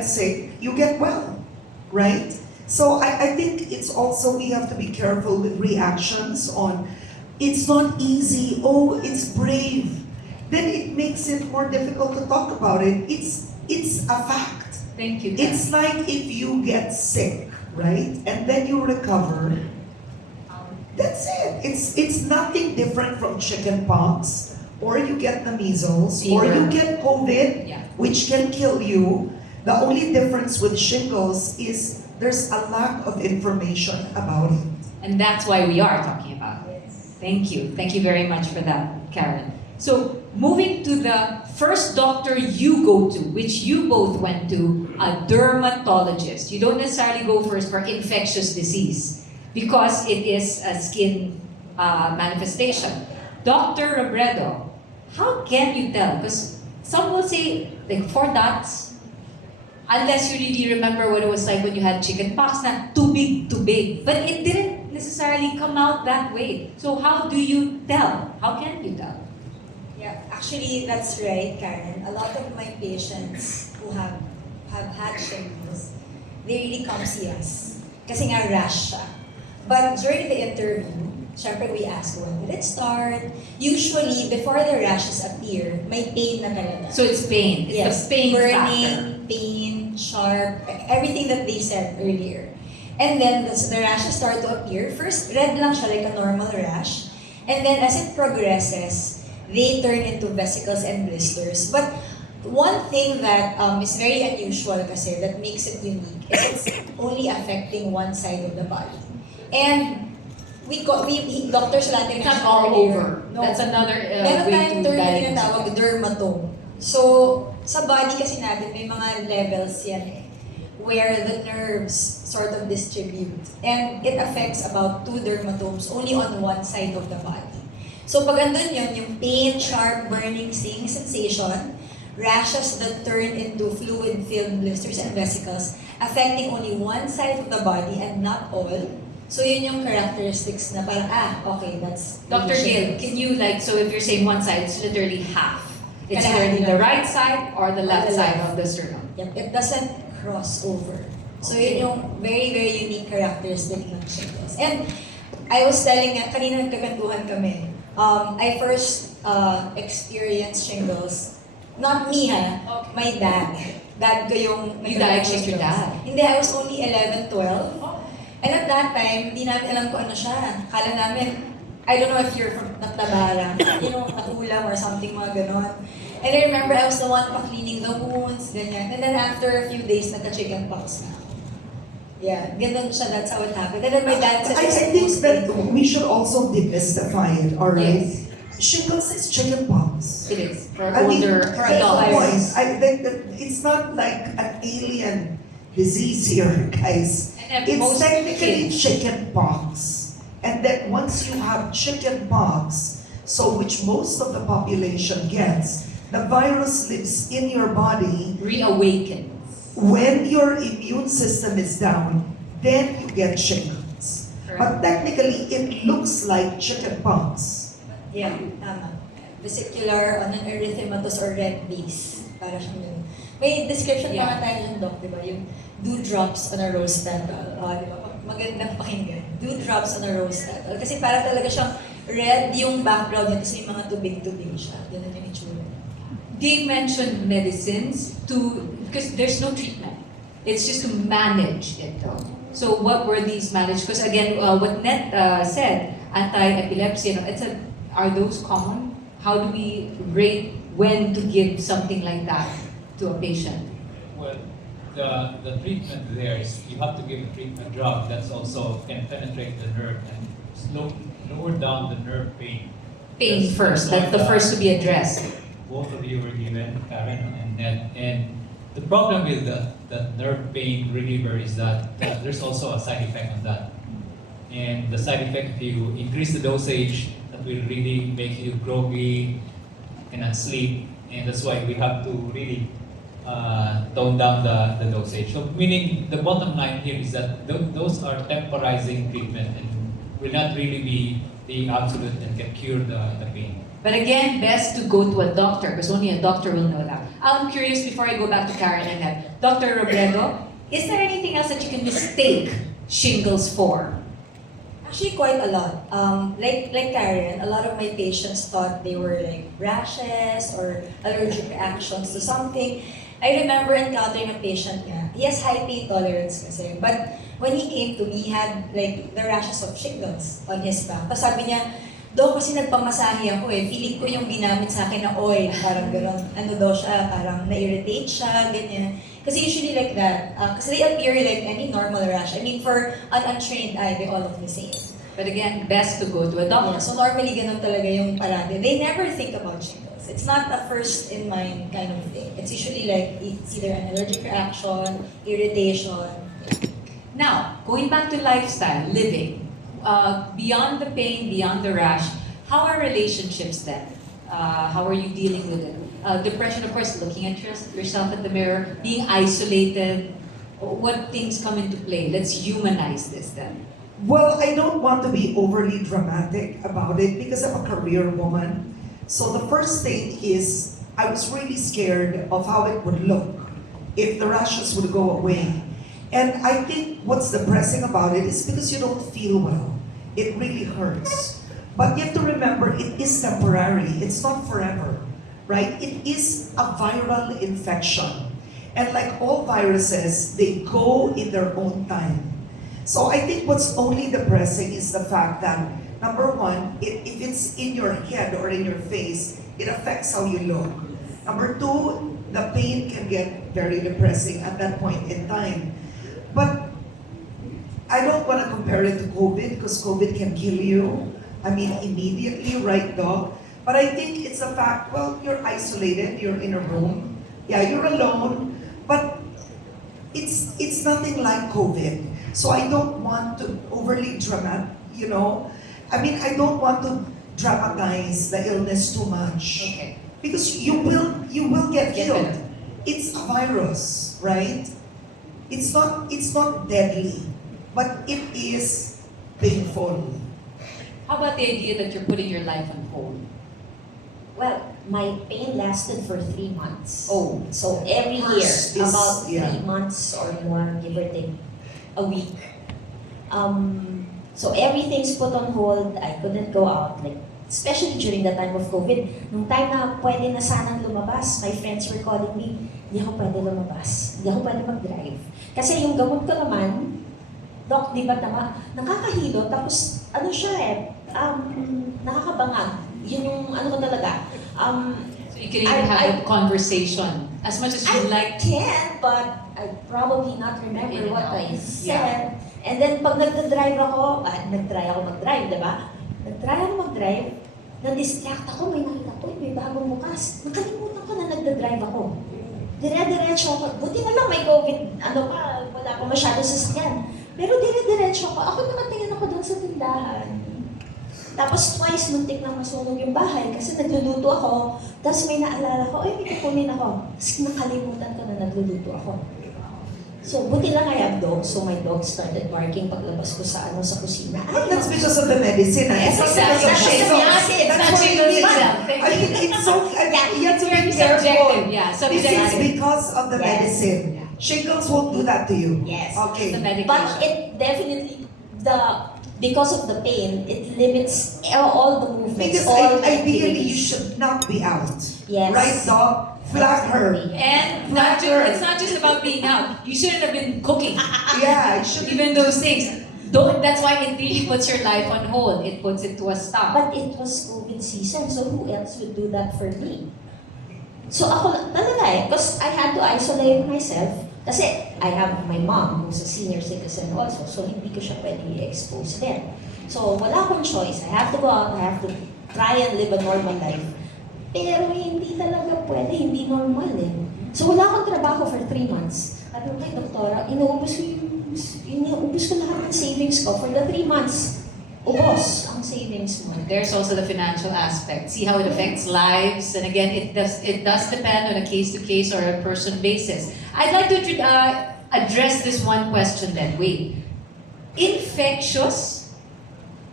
sick, you get well, right? So I think it's also, we have to be careful with reactions on, it's not easy, oh, it's brave. Then it makes it more difficult to talk about it. It's a fact. Thank you, Karen. It's like if you get sick, right? And then you recover, that's it. It's nothing different from chicken pox, or you get the measles, or Fever. you get COVID, Yeah. which can kill you. The only difference with shingles is there's a lack of information about it. And that's why we are talking about it. Thank you. Thank you very much for that, Karen. So, moving to the first doctor you go to, which you both went to, a dermatologist. You don't necessarily go first for infectious disease because it is a skin manifestation. Dr. Robredo, how can you tell? Because some will say, like, 4 dots, unless you really remember what it was like when you had chicken pox, na too big. But it didn't necessarily come out that way. So how do you tell? How can you tell? Yeah, actually, that's right, Karen. A lot of my patients who have had shingles, they really come see us. Kasi nga rash siya. But during the interview, syempre we ask when did it start? Usually, before the rashes appear, may pain na talaga. So it's pain. It's Yes, the pain burning, factor. pain, sharp, everything that they said earlier. And then the rashes start to appear. First, red lang siya, like a normal rash. And then as it progresses, they turn into vesicles and blisters. But one thing that is very unusual kasi that makes it unique is it's only affecting one side of the body. And doctors natin It's not mentioned all earlier, over. no. That's another Meron way tayong to term na diagnose. tinatawag dermatome. So, sa body kasi natin, may mga levels yan eh, where the nerves sort of distribute. And it affects about 2 dermatomes only on one side of the body. So pag andun yun, yung pain, sharp, burning, stinging sensation, rashes that turn into fluid-filled blisters and vesicles, affecting only one side of the body and not all. So yun yung characteristics na parang, okay, that's... Dr. Gil, can you so if you're saying one side, it's literally half. It's either the right side or the left side of the sternum. Yep, it doesn't cross over. So yun yung very, very unique characteristic ng shingles. And I was telling, kanina nagkakantuhan kami, I first experienced shingles, not me my dad. Dad ko yung You diagnosed your dad? Hindi, I was only 11, 12. And at that time, hindi namin alam kung ano siya. Kala namin, I don't know if you're from Natabara, nakulam or something, mga ganon. And I remember I was the one pa-cleaning the wounds, ganyan. And then after a few days, nagka-chicken pox na. Yeah, ganun siya, that's how it happened. And then my dad said, I think that we should also demystify it, all right? Yes. Shingles is chicken pox. It is. For I mean, older, for that's the adults. point. I think that it's not like an alien disease here, guys. And It's most technically kids. chicken pox. And then once you have chicken pox, so which most of the population gets, the virus lives in your body. Reawaken. When your immune system is down, then you get shingles. But technically, it looks like chicken pox. yeah, tama. Vesicular on an erythematous or red base. Para siyang yun. May description pa nga tayo dyan, Doc, di ba? Yung dewdrops on a rose petal. Di ba? Magandang pakinggan. Dewdrops on a rose petal. Kasi para talaga siyang red yung background niya, tapos may mga tubig-tubig siya. Ganun yung itsura. They mentioned medicines because there's no treatment. It's just to manage it though. So what were these managed? Because again, what Net said, anti-epilepsy, are those common? How do we rate when to give something like that to a patient? Well, the treatment there is you have to give a drug that's also can penetrate the nerve and lower down the nerve pain. Pain first, that's the first to be addressed. Both of you were given, Karen and Ned. And the problem with the nerve pain reliever is that there's also a side effect on that. And the side effect, if you increase the dosage, that will really make you groggy, cannot sleep. And that's why we have to really tone down the dosage. So meaning the bottom line here is that those are temporizing treatment and will not really be the absolute and can cure the pain. But again, best to go to a doctor because only a doctor will know that. I'm curious before I go back to Karen and Ned. Dr. Robredo, is there anything else that you can mistake shingles for? Actually, quite a lot. Like Karen, a lot of my patients thought they were like rashes or allergic reactions to something. I remember encountering a patient nga, he has high pain tolerance kasi, but when he came to me, he had like the rashes of shingles on his back. Tapos sabi niya, Dok, kasi nagpamasahe ako eh, feeling ko yung ginamit sa akin na oil, parang gano'n, ano daw siya, parang na-irritate siya, ganyan. Kasi usually like that, kasi they appear like any normal rash. I mean, for an untrained eye, they all look the same. But again, best to go to a doctor. Yeah, so normally ganun talaga yung parade. They never think about shingles. It's not a first in mind kind of thing. It's usually like it's either an allergic reaction, irritation. Now, going back to lifestyle, living, beyond the pain, beyond the rash, how are relationships then? How are you dealing with it? Depression, of course, looking at yourself in the mirror, being isolated. What things come into play? Let's humanize this then. Well, I don't want to be overly dramatic about it because I'm a career woman. So the first thing is I was really scared of how it would look if the rashes would go away. And I think what's depressing about it is because you don't feel well. It really hurts. But you have to remember, it is temporary. It's not forever, right? It is a viral infection. And like all viruses, they go in their own time. So I think what's only depressing is the fact that, number one, if it's in your head or in your face, it affects how you look. Number two, the pain can get very depressing at that point in time. But I don't want to compare it to COVID because COVID can kill you. I mean, immediately, right, Doc? But I think it's a fact, well, you're isolated, you're in a room. Yeah, you're alone. But it's nothing like COVID. So I don't want to overly I mean, I don't want to dramatize the illness too much. Okay. Because you will get Get killed. better. It's a virus, right? It's not deadly, but it is painful. How about the idea that you're putting your life on hold? Well, my pain lasted for 3 months. Oh. So every year, First is- about yeah. 3 months or more, give or take, a week. So everything's put on hold. I couldn't go out, like especially during the time of COVID. Nung time na pwede na sanang lumabas, my friends were calling me, hindi ako pwede lumabas, hindi ako pwede mag-drive. Kasi yung gamot ko naman, Doc, di ba tama? Nakakahilo, tapos ano siya nakakabangag. Yun yung ano ko talaga. So you can even have a conversation as much as you like. Can, but I probably not remember In and what out. I said. And then pag nagdadrive ako, nag-try ako mag-drive, di ba? Nag-try ako mag-drive, na-distract ako, may nakita ko, may bagong bukas. Nakalimutan ko na nagdadrive ako. Dire-diretso ako. Buti na lang may COVID, wala pa masyado sa sasakyan. Pero dire-diretso ako. Ako nakatingin ako doon sa tindahan. Tapos twice muntik na masunog yung bahay kasi nagluluto ako. Tapos may naalala ko, ay may kukunin ako. Kasi nakalimutan ko na nagluluto ako. So, buti lang I have dogs. So, my dog started barking paglabas ko sa kusina. But that's because of the medicine. Yes, It's not exactly. because of That's shingles. exactly. It's That's not what it shingles means. itself. I mean, it's so, you have to be Very careful. subjective, yeah, This subjective. is because of the Yes. medicine. Yeah. Shingles won't do that to you. Yes. Okay. The medication. But it definitely, because of the pain, it limits all the movements, Because all the ideally, you activities. should not be out. Yes. Right, Doc? Flag her. And it's not just about being out. You shouldn't have been cooking. Yeah, it should Even those things. That's why it really puts your life on hold. It puts it to a stop. But it was COVID season, so who else would do that for me? So ako talaga because I had to isolate myself. Kasi I have my mom who's a senior citizen also, so hindi ko siya pwede i-expose din. So wala akong choice. I have to go out, I have to try and live a normal life. Pero hindi talaga pwede, hindi normal eh. So wala akong trabaho for 3 months. Sabi ko kay doktora, inuubos ko lahat ng savings ko for the 3 months. Ubos ang savings mo. There's also the financial aspect. See how it affects lives, and again, it does depend on a case-to-case or a person basis. I'd like to address this one question then. Wait, infectious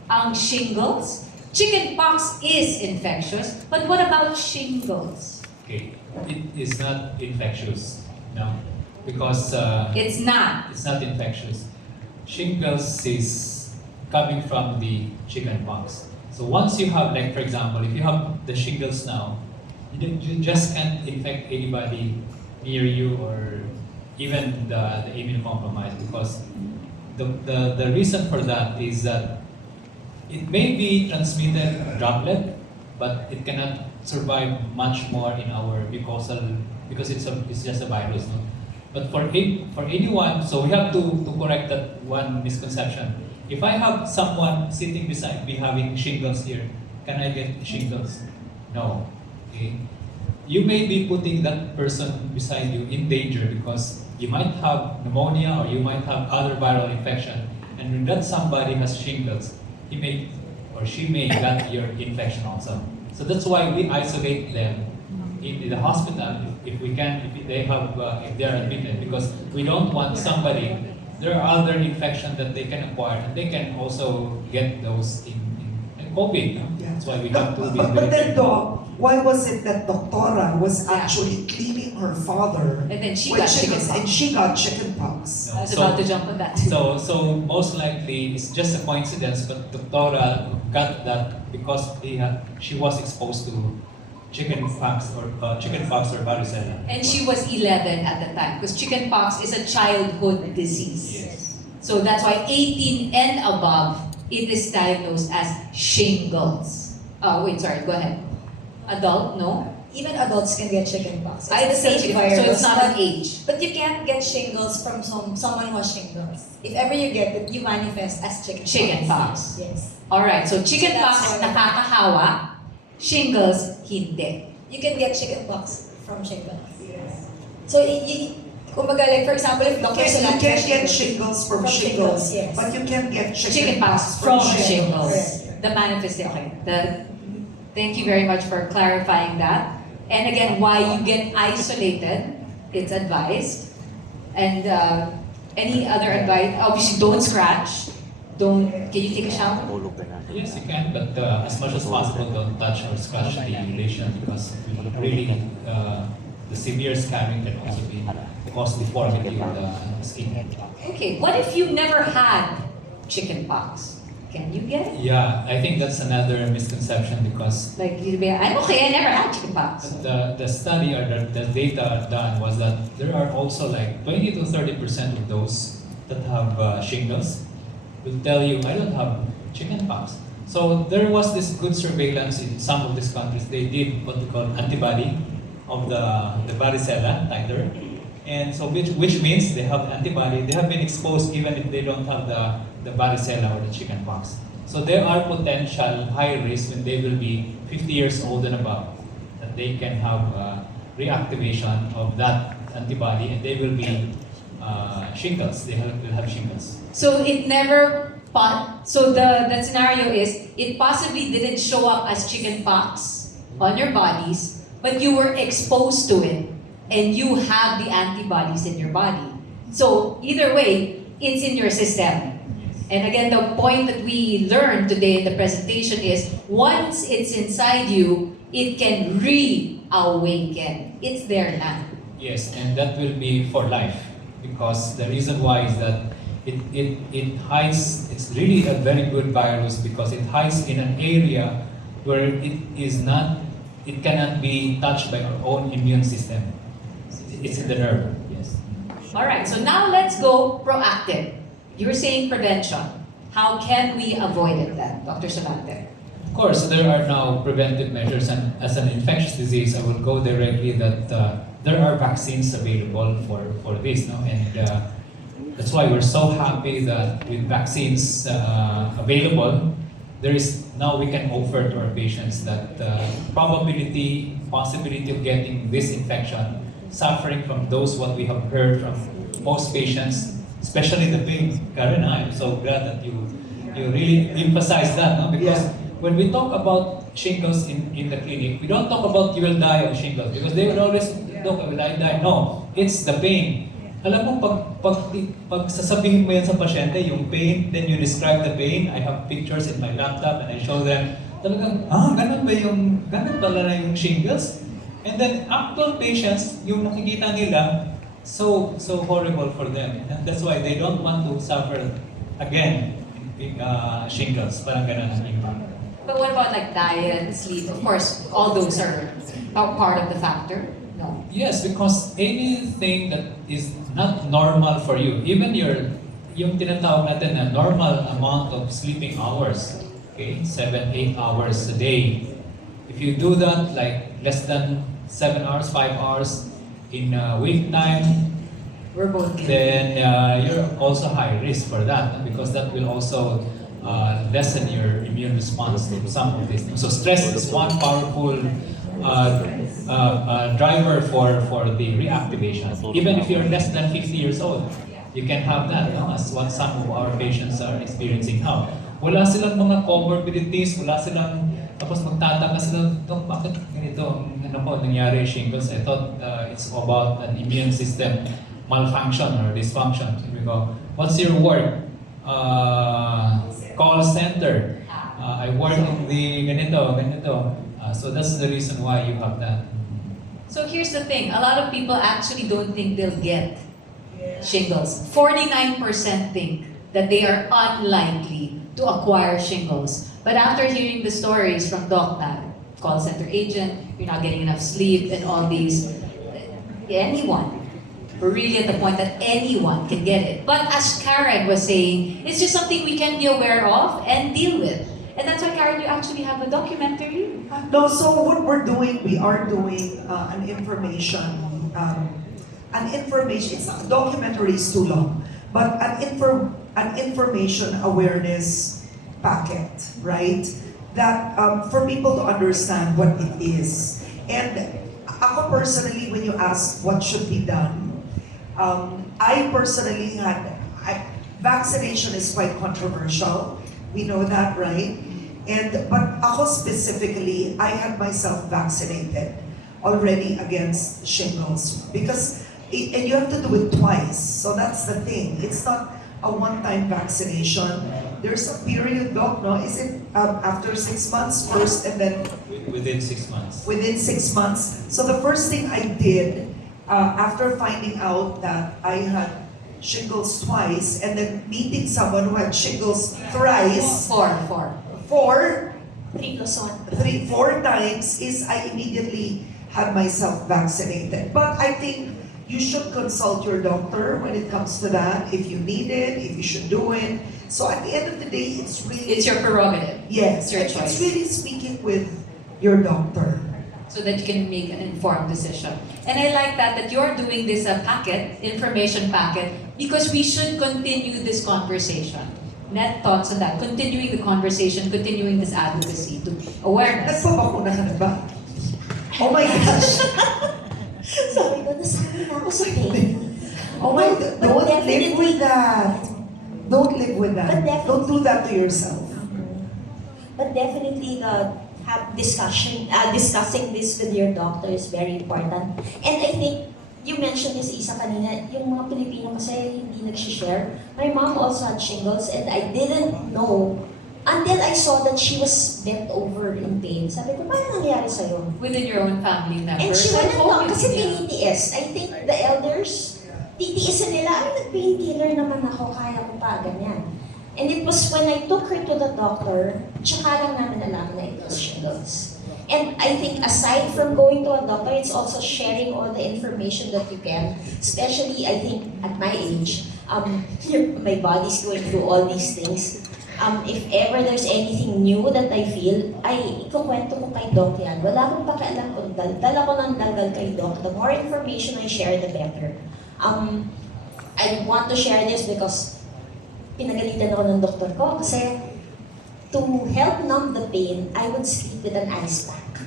ang shingles? Chickenpox is infectious, but what about shingles? Okay, it is not infectious, no, because It's not. it's not infectious. Shingles is coming from the chickenpox. So once you have, like for example, if you have the shingles now, you just can't infect anybody near you or even the immunocompromised, because the reason for that is that it may be transmitted droplet, but it cannot survive much more in our mucosal because it's just a virus. No? But for anyone, so we have to correct that one misconception. If I have someone sitting beside me having shingles here, can I get shingles? No. Okay. You may be putting that person beside you in danger because you might have pneumonia or you might have other viral infection, and when that somebody has shingles, he may or she may get your infection also. So that's why we isolate them in the hospital if we can, if they are admitted, because we don't want somebody. There are other infections that they can acquire, and they can also get those in COVID. No? Yeah. That's why we have to be But then, very Doc, why was it that Doctora was actually cleaning her father And then she with got chickens, chickenpox. and she got chickenpox? I was about to jump on that. So most likely it's just a coincidence, but Doctora got that because she was exposed to chickenpox or varicella. And she was 11 at the time, because chickenpox is a childhood disease. Yes. So that's why 18 and above, it is diagnosed as shingles. Oh, wait, sorry, go ahead. Adult, no? Even adults can get chickenpox. It's I the same chickenpox, so virus, it's not an age. But you can't get shingles from someone who has shingles. If ever you get it, you manifest as chickenpox. Chickenpox. Yes. Alright, so chickenpox So that's why- nakakahawa, shingles hindi. You can get chickenpox from shingles. So, kumbaga, like for example, if Dr. You Solange can't has get shingles from shingles, yes. but you can get Chickenpox from shingles. Correct. The manifestation. Thank you very much for clarifying that. And again, why you get isolated, it's advised. And any other advice? Obviously, don't scratch. Can you take a shower? Yes, you can, but as much as possible, don't touch or scratch the lesion because really the severe scarring can also cause deformity of the skin. Okay, what if you've never had chickenpox? Can you get it? Yeah, I think that's another misconception because Like, you'd be, I'm okay, I never had chickenpox. the study or the data done was that there are also like 20 to 30% of those that have shingles will tell you, I don't have chickenpox. So there was this good surveillance in some of these countries. They did what we call antibody of the varicella titer, and so which means they have antibody. They have been exposed even if they don't have the varicella or the chickenpox. So there are potential high risk when they will be 50 years old and above that they can have reactivation of that antibody, and they will be shingles. They will have shingles. So it never, so the scenario is, it possibly didn't show up as chickenpox on your bodies, but you were exposed to it, and you have the antibodies in your body. So either way, it's in your system. And again, the point that we learned today in the presentation is, once it's inside you, it can reawaken. It's there now. Yes, and that will be for life, because the reason why is that it hides. It's really a very good virus because it hides in an area where it cannot be touched by our own immune system. It's in the nerve. Yes. All right, so now let's go proactive. You were saying prevention. How can we avoid it then, Dr. Solante? Of course, there are now preventive measures, and as an infectious disease, I will go directly that there are vaccines available for this, no? And that's why we're so happy that with vaccines available, there is now we can offer to our patients that possibility of getting this infection, suffering from those what we have heard from most patients, especially the pain. Karen, I'm so glad that you really emphasize that, no? Because when we talk about shingles in the clinic, we don't talk about you will die of shingles because they will always look, will I die? No, it's the pain. Alam mo, pag sasabihin mo yan sa pasyente, yung pain, then you describe the pain. I have pictures in my laptop and I show them. Talagang, ganun pala na yung shingles. And then actual patients, yung nakikita nila, so horrible for them. And that's why they don't want to suffer again shingles. Parang ganun ang impact. But what about like diet, sleep? Of course, all those are part of the factor. No. Yes, because anything that is not normal for you, even yung tinatawag natin na normal amount of sleeping hours, okay, 7-8 hours a day. If you do that like less than 7 hours, 5 hours in week time, We're both guilty. then you're also high risk for that because that will also lessen your immune response to some of these things. So stress is one powerful driver for the reactivation. Even if you're less than 50 years old, you can have that, no? As what some of our patients are experiencing now. Wala silang mga comorbidities, tapos magtataka sila, bakit ganito, nangyari shingles? I thought it's about an immune system malfunction or dysfunction. So we go, what's your work? Call center. I work in the ganito. So that's the reason why you have that. So here's the thing, a lot of people actually don't think they'll get shingles. 49% think that they are unlikely to acquire shingles. But after hearing the stories from Doc na, call center agent, you're not getting enough sleep and all these, anyone, we're really at the point that anyone can get it. But as Karen was saying, it's just something we can be aware of and deal with. And that's why, Karen, you actually have a documentary. No, so what we're doing, we are doing an information, it's not, documentary is too long, but an information awareness packet, right? That for people to understand what it is. And ako personally, when you ask what should be done, I personally vaccination is quite controversial. We know that, right? But ako specifically, I had myself vaccinated already against shingles because, and you have to do it twice. So that's the thing. It's not a one-time vaccination. There's a period, Doc, no? Is it after 6 months first and then? Within 6 months. Within 6 months. So the first thing I did, after finding out that I had shingles twice and then meeting someone who had shingles thrice. Four 3 plus 1. 4 times is I immediately had myself vaccinated. But I think you should consult your doctor when it comes to that, if you need it, if you should do it. So at the end of the day, it's your prerogative. Yes, It's your choice. it's really speaking with your doctor. So that you can make an informed decision. And I like that you're doing this information packet, because we should continue this conversation. Net thoughts on that, continuing the conversation, continuing this advocacy to awareness. Nagpapakuna ka na ba? Oh my gosh! Sabi ko, nasanay na ako sa pain. Oh my, But don't live definitely- with that. Don't live with that. But definitely- Don't do that to yourself. But definitely, discussing this with your doctor is very important. And I think, you mentioned this, Isa, kanina, yung mga Pilipino kasi hindi nag-share. My mom also had shingles and I didn't know until I saw that she was bent over in pain. Sabi ko, paano nangyari sa'yo? Within your own family members. And she went and talked, kasi Yeah. tinitiis. I think the elders, titiisin nila, nag-painkiller naman ako, kaya ko pa, ganyan. And it was when I took her to the doctor, tsaka lang namin alam na it was shingles. And I think aside from going to a doctor, it's also sharing all the information that you can. Especially, I think, at my age, my body's going through all these things. If ever there's anything new that I feel, ay ikukwento ko kay Doc yan. Wala akong pakialam kung dala ko ng daldal kay Doc. The more information I share, the better. I want to share this because pinagalitan ako ng doktor ko kasi to help numb the pain, I would sleep with an ice pack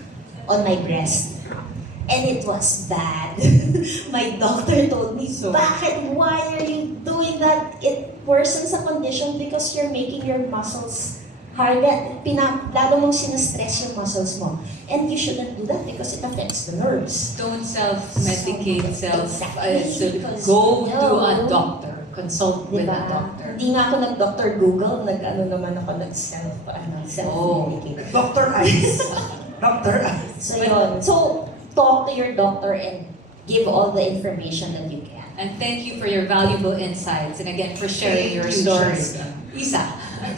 on my breast. And it was bad. My doctor told me, bakit? Why are you doing that? It worsens the condition because you're making your muscles harder. Lalo mong sinastress yung muscles mo. And you shouldn't do that because it affects the nerves. Don't self-medicate, Exactly. go to a doctor. Consult with a Diba? doctor. Hindi nga ako nag-Dr. Google, naman ako self-medicate. Dr. Ice. Dr. Ice. So yun. So, talk to your doctor and give all the information that you can. And thank you for your valuable insights and again for sharing Thank your you, story. Jessica. Isa.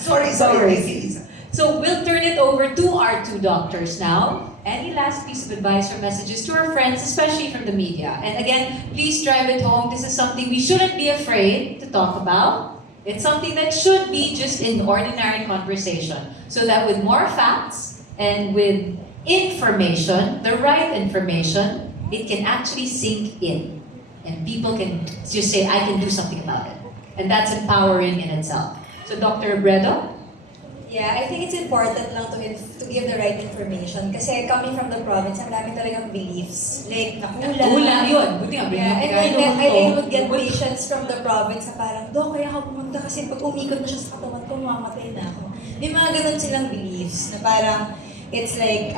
Sorry. Lisa. So we'll turn it over to our two doctors now. Any last piece of advice or messages to our friends, especially from the media? And again, please drive it home. This is something we shouldn't be afraid to talk about. It's something that should be just in ordinary conversation. So that with more facts and with information, the right information, it can actually sink in. And people can just say, I can do something about it. And that's empowering in itself. So Dr. Bredo? Yeah, I think it's important lang to give the right information. Kasi coming from the province, ang dami talagang beliefs. Like, Kulang yun. Buti nga, Yeah, and binigyan I would get patients from the province na parang, Dok, kaya ako pumunta kasi pag umikot na siya sa katawan ko, mamamatay na ako. May mga ganun silang beliefs na parang, it's like,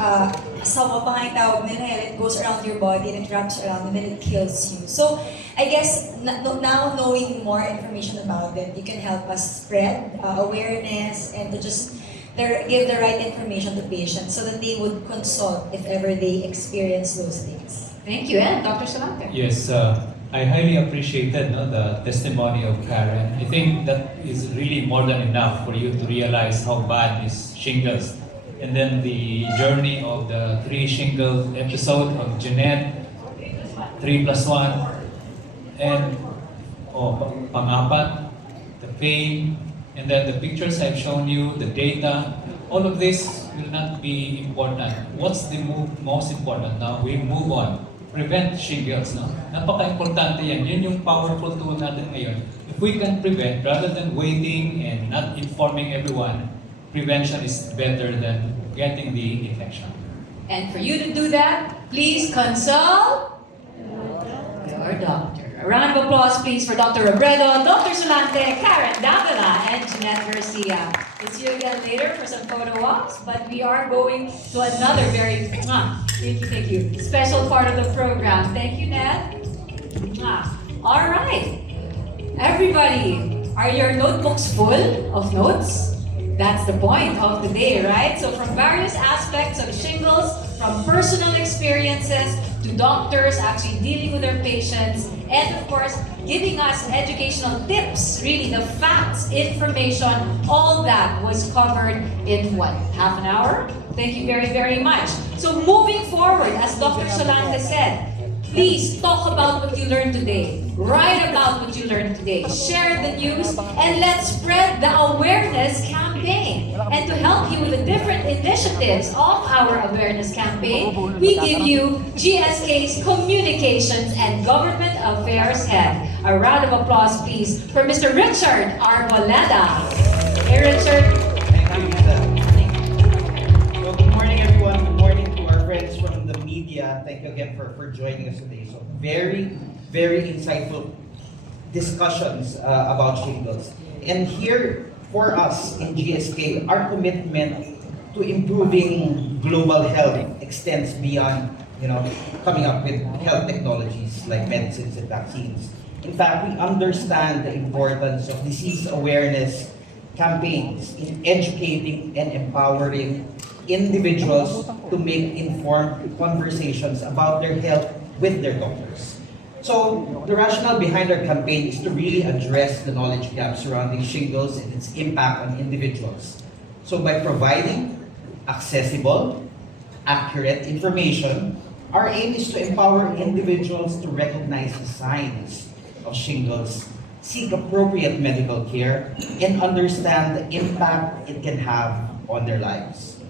sawa pa nga yung tawag nila, it goes around your body and it wraps around and then it kills you. So, I guess, now knowing more information about it, you can help us spread awareness and to just give the right information to patients so that they would consult if ever they experience those things. Thank you. And Dr. Solante? Yes, I highly appreciated the testimony of Karen. I think that is really more than enough for you to realize how bad is shingles. And then the journey of the 3 shingles episode of Jeanette, 3+1, and pang-apat, the pain, and then the pictures I've shown you, the data, all of this will not be important. What's the most important now? We move on. Prevent shingles. No? Napaka-importante yan. Yun yung powerful tool natin ngayon. If we can prevent, rather than waiting and not informing everyone, prevention is better than getting the infection. And for you to do that, please consult your doctor. A round of applause, please, for Dr. Robredo, Dr. Solante, Karen Davila, and Jeanette Garcia. We'll see you again later for some photo walks, but we are going to another very, thank you, special part of the program. Thank you, Ned. All right. Everybody, are your notebooks full of notes? That's the point of the day, right? So from various aspects of shingles, from personal experiences to doctors actually dealing with their patients, and of course, giving us educational tips, really the facts, information, all that was covered in what, half an hour? Thank you very, very much. So moving forward, as Dr. Solante said, please talk about what you learned today. Write about what you learned today. Share the news and let's spread the awareness campaign. And to help you with the different initiatives of our awareness campaign, we give you GSK's Communications and Government Affairs Head. A round of applause, please, for Mr. Richard Arboleda. Hey, Richard. Thank you, Lisa. So, good morning, everyone. Good morning to our friends from the media. Thank you again for joining us today. So, very, very insightful discussions about shingles. And here, for us in GSK, our commitment to improving global health extends beyond, coming up with health technologies like medicines and vaccines. In fact, we understand the importance of disease awareness campaigns in educating and empowering individuals to make informed conversations about their health with their doctors. So, the rationale behind our campaign is to really address the knowledge gap surrounding shingles and its impact on individuals. So, by providing accessible, accurate information, our aim is to empower individuals to recognize the signs of shingles seek appropriate medical care, and understand the impact it can have on their lives.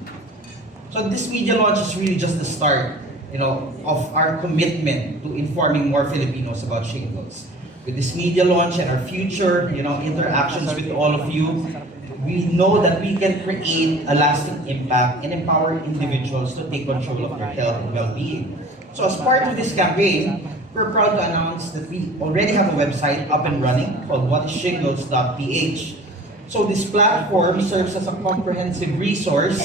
So this media launch is really just the start, of our commitment to informing more Filipinos about shingles. With this media launch and our future, interactions with all of you, we know that we can create a lasting impact and empower individuals to take control of their health and well-being. So as part of this campaign, we're proud to announce that we already have a website up and running called whatishingles.ph. So this platform serves as a comprehensive resource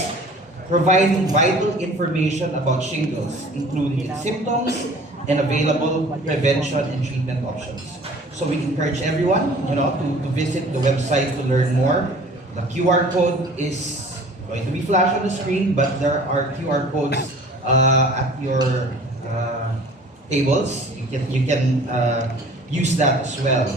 providing vital information about shingles, including its symptoms and available prevention and treatment options. So we encourage everyone, to visit the website to learn more. The QR code is going to be flashed on the screen, but there are QR codes at your tables. You can use that as well.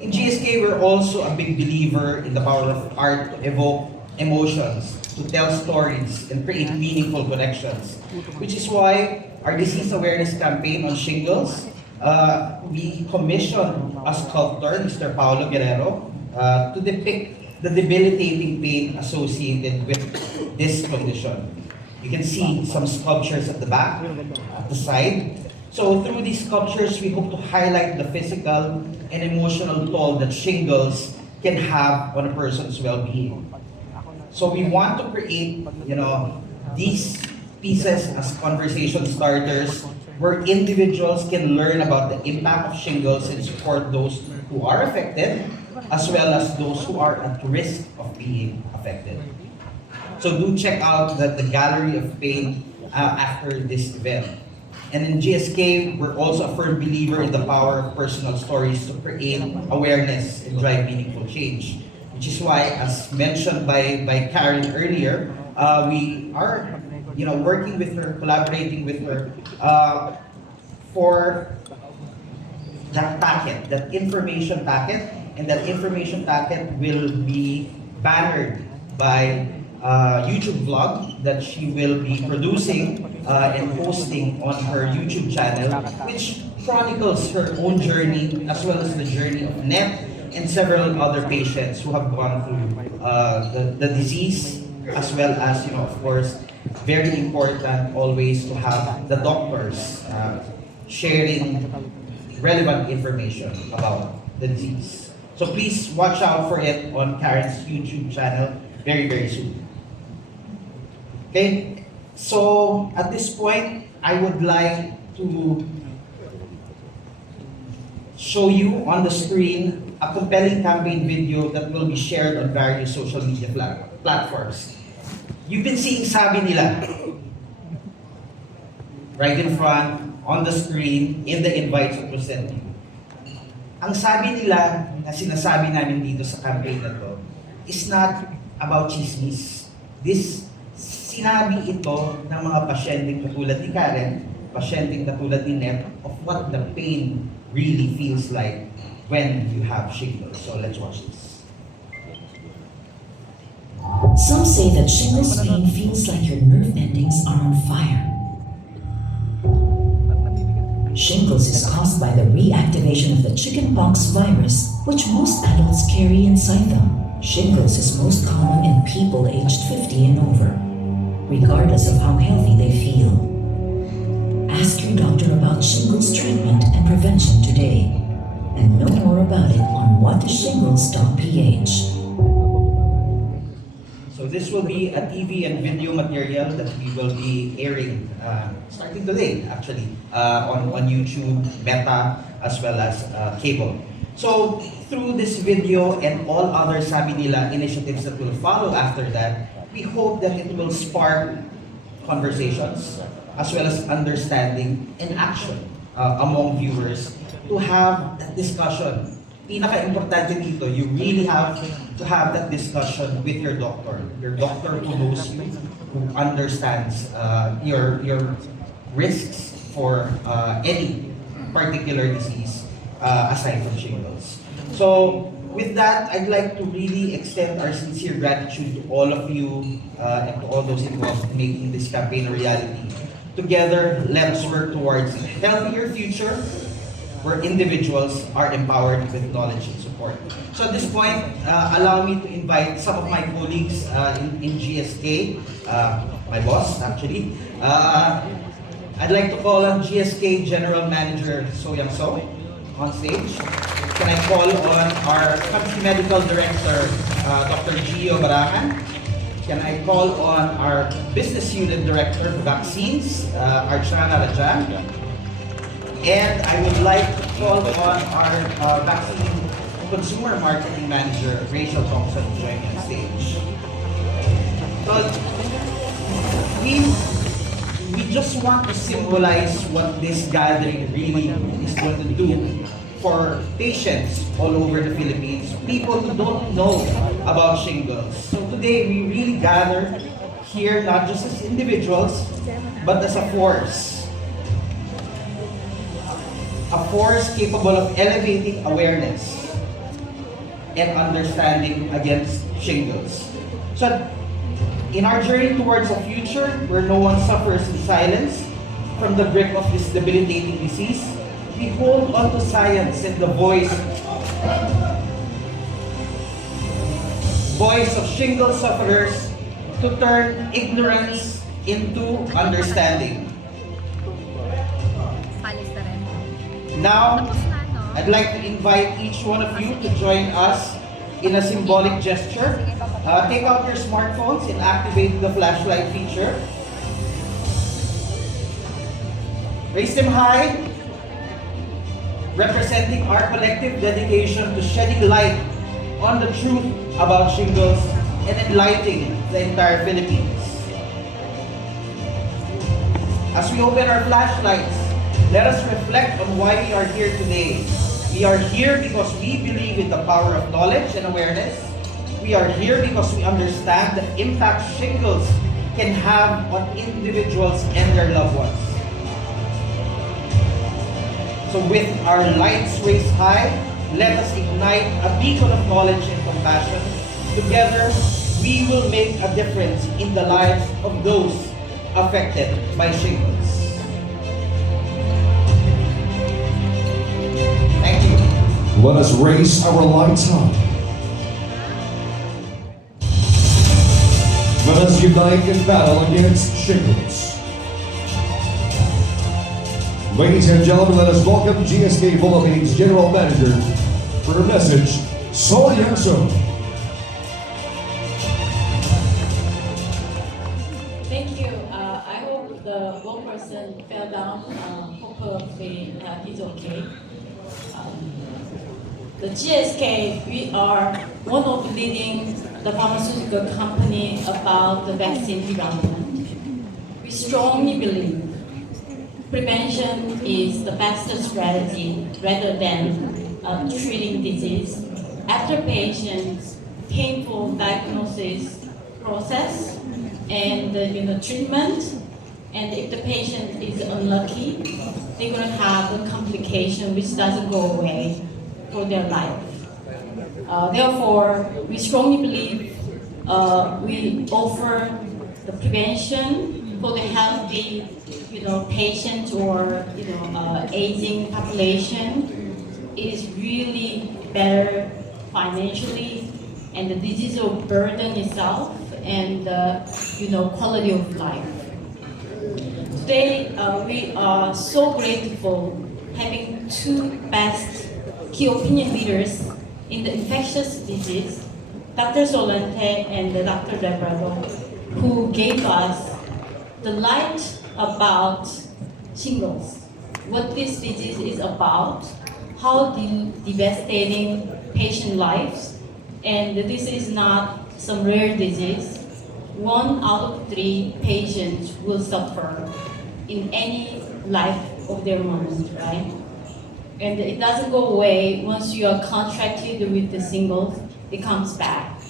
In GSK, we're also a big believer in the power of art to evoke emotions, to tell stories, and create meaningful connections. Which is why our disease awareness campaign on shingles, we commissioned a sculptor, Mr. Paolo Guerrero, to depict the debilitating pain associated with this condition. You can see some sculptures at the back, at the side. So through these sculptures, we hope to highlight the physical and emotional toll that shingles can have on a person's well-being. So we want to create, these pieces as conversation starters where individuals can learn about the impact of shingles and support those who are affected, as well as those who are at risk of being affected. So do check out the Gallery of Pain after this event. And in GSK, we're also a firm believer in the power of personal stories to create awareness and drive meaningful change. Which is why, as mentioned by Karen earlier, we are working with her, collaborating with her for that packet, that information packet, and that information packet will be bannered by a YouTube vlog that she will be producing and posting on her YouTube channel, which chronicles her own journey as well as the journey of Net and several other patients who have gone through the disease, as well as, of course, very important always to have the doctors sharing relevant information about the disease. So please watch out for it on Karen's YouTube channel very, very soon. Okay, so at this point, I would like to show you on the screen a compelling campaign video that will be shared on various social media platforms. You've been seeing Sabi Nila right in front, on the screen, in the invites that was sent to you. Ang sabi nila na sinasabi namin dito sa campaign na to is not about chismis. Sinabi ito ng mga pasyenteng katulad ni Karen, pasyenteng katulad ni Net, of what the pain really feels like when you have shingles. So let's watch this. Some say that shingles pain feels like your nerve endings are on fire. Shingles is caused by the reactivation of the chickenpox virus, which most adults carry inside them. Shingles is most common in people aged 50 and over, regardless of how healthy they feel. Ask your doctor about shingles treatment and prevention today, and know more about it on whatishingles.ph. So this will be a TV and video material that we will be airing starting today, actually, on YouTube, Meta, as well as cable. So through this video and all other Sabi Nila initiatives that will follow after that, we hope that it will spark conversations as well as understanding and action among viewers to have that discussion. Pinaka-importante dito, you really have to have that discussion with your doctor who knows you, who understands your risks for any particular disease aside from shingles. So with that, I'd like to really extend our sincere gratitude to all of you and to all those involved in making this campaign a reality. Together, let's work towards a healthier future where individuals are empowered with knowledge and support. So at this point, allow me to invite some of my colleagues in GSK, my boss actually. I'd like to call on GSK General Manager So Yang So on stage. Can I call on our Country Medical Director, Dr. Gio Barangan? Can I call on our Business Unit Director for Vaccines, Archana Rajan? And I would like to call on our Vaccine Consumer Marketing Manager, Rachel Thompson, to join me on stage. So, we just want to symbolize what this gathering really is going to do for patients all over the Philippines, people who don't know about shingles. So today we really gather here not just as individuals, but as a force. A force capable of elevating awareness and understanding against shingles. So in our journey towards a future where no one suffers in silence from the grip of this debilitating disease, we hold on to science and the voice of shingles sufferers to turn ignorance into understanding. Now, I'd like to invite each one of you to join us in a symbolic gesture. Take out your smartphones and activate the flashlight feature. Raise them high, representing our collective dedication to shedding light on the truth about shingles and enlightening the entire Philippines. As we open our flashlights, let us reflect on why we are here today. We are here because we believe in the power of knowledge and awareness. We are here because we understand the impact shingles can have on individuals and their loved ones. So with our lights raised high, let us ignite a beacon of knowledge and compassion. Together, we will make a difference in the lives of those affected by shingles. Thank you. Let us raise our lights high. Let us unite in battle against shingles. Ladies and gentlemen, let us welcome GSK Philippines General Manager for a message, So Yang So. Thank you. I hope the one person fell down. Hopefully he's okay. The GSK, we are one of the leading the pharmaceutical company about the vaccine development. We strongly believe prevention is the best strategy rather than treating disease. After patients' painful diagnosis process and treatment, and if the patient is unlucky, they're going to have a complication which doesn't go away for their life. Therefore, we strongly believe we offer the prevention for the healthy patient or aging population. It is really better financially, and the disease burden itself, and quality of life. Today, we are so grateful having two best key opinion leaders in the infectious disease, Dr. Solente and Dr. Debrado, who gave us the light about shingles, what this disease is about, how devastating patient lives, and this is not some rare disease. 1 out of 3 patients will suffer in any life of their moment, right? And it doesn't go away once you are contracted with the shingles, it comes back.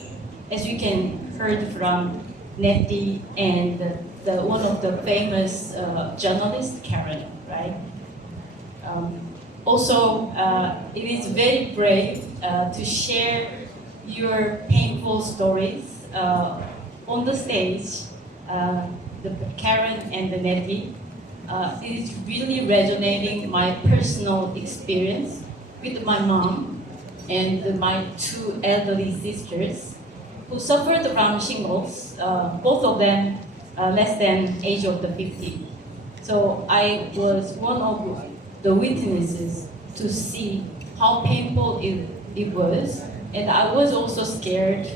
As you can heard from Nettie and one of the famous journalists, Karen, right? Also, it is very brave to share your painful stories on the stage, the Karen and the Nettie. it is really resonating my personal experience with my mom and my two elderly sisters who suffered from shingles, both of them less than age of the 50. So I was one of the witnesses to see how painful it was, and I was also scared.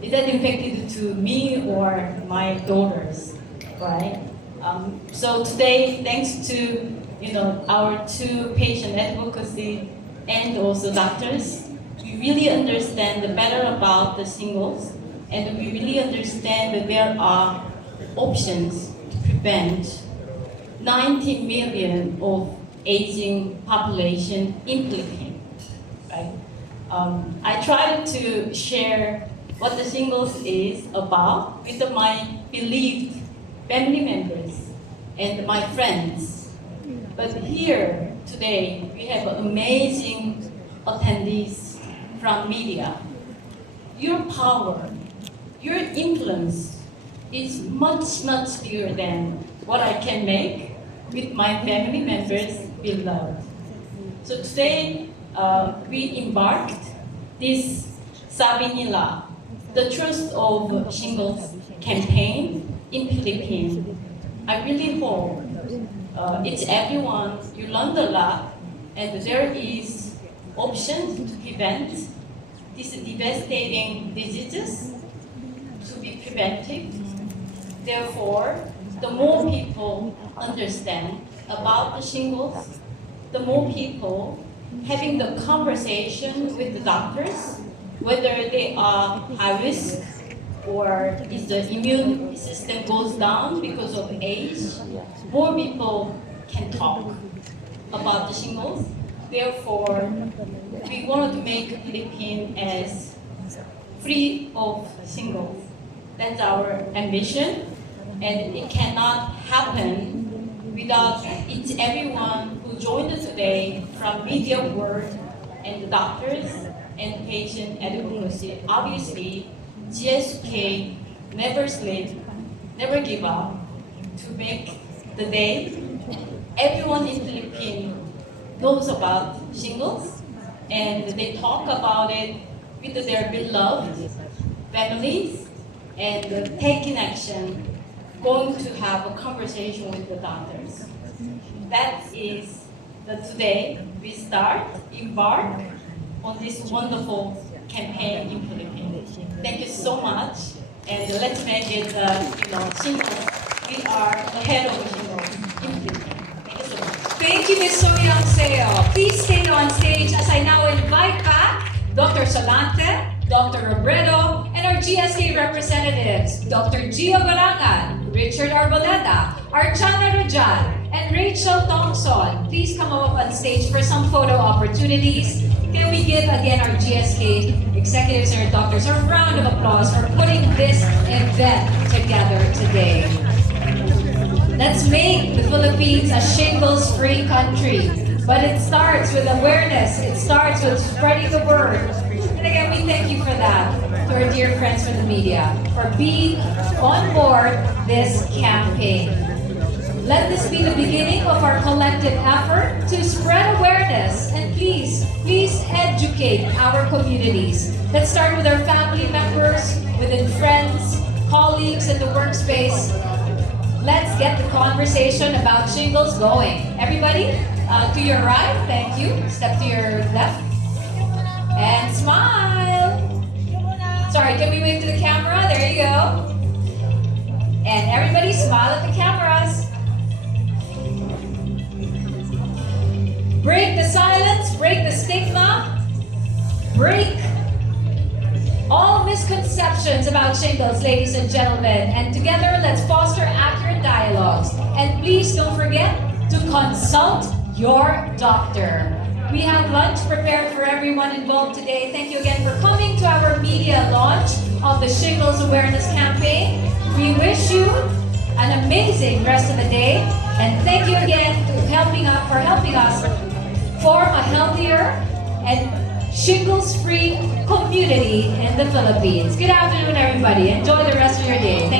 Is that infected to me or my daughters, right? So today, thanks to our two patient advocacy and also doctors, we really understand better about the shingles, and we really understand that there are options to prevent 90 million of aging population in Philippines, right? I tried to share what the shingles is about with my believed family members and my friends. But here today, we have amazing attendees from media. Your power, your influence is much, much bigger than what I can make with my family members beloved. So today, we embarked this Sabi Nila, the Truth of Shingles campaign in Philippines. I really hope it's everyone, you learned a lot, and there is options to prevent these devastating diseases to be prevented. Therefore, the more people understand about the shingles, the more people having the conversation with the doctors, whether they are high risk or if the immune system goes down because of age, more people can talk about the shingles. Therefore, we wanted to make Philippines as free of shingles. That's our ambition, and it cannot happen without it's everyone who joined us today from media world and the doctors and patient advocacy. Obviously, GSK never sleep, never give up to make the day everyone in Philippines knows about shingles, and they talk about it with their beloved families and taking action, going to have a conversation with the doctors. That is the today we embark on this wonderful campaign in Philippines. Thank you so much, and let's make it, shingles. We are ahead of shingles in Philippines. Thank you so much. Thank you, Ms. Soyoung Seo. Please stay on stage as I now invite back Dr. Solante, Dr. Robredo, and our GSK representatives, Dr. Gio Barangan, Richard Arboleda, Archana Rajan, and Rachel Thompson. Please come up on stage for some photo opportunities. Can we give again our GSK executives and our doctors a round of applause for putting this event together today. Let's make the Philippines a shingles-free country. But it starts with awareness. It starts with spreading the word. And again, we thank you for that, to our dear friends from the media, for being on board this campaign. Let this be the beginning of our collective effort to spread awareness, and please educate our communities. Let's start with our family members, within friends, colleagues in the workspace. Let's get the conversation about shingles going. Everybody, to your right, thank you. Step to your left. And smile. Sorry, can we wave to the camera? There you go. And everybody smile at the cameras. Break the silence, break the stigma, break all misconceptions about shingles, ladies and gentlemen. And together, let's foster accurate dialogues. And please don't forget to consult your doctor. We have lunch prepared for everyone involved today. Thank you again for coming to our media launch of the Shingles Awareness Campaign. We wish you an amazing rest of the day. And thank you again for helping us form a healthier and shingles-free community in the Philippines. Good afternoon, everybody. Enjoy the rest of your day. Thank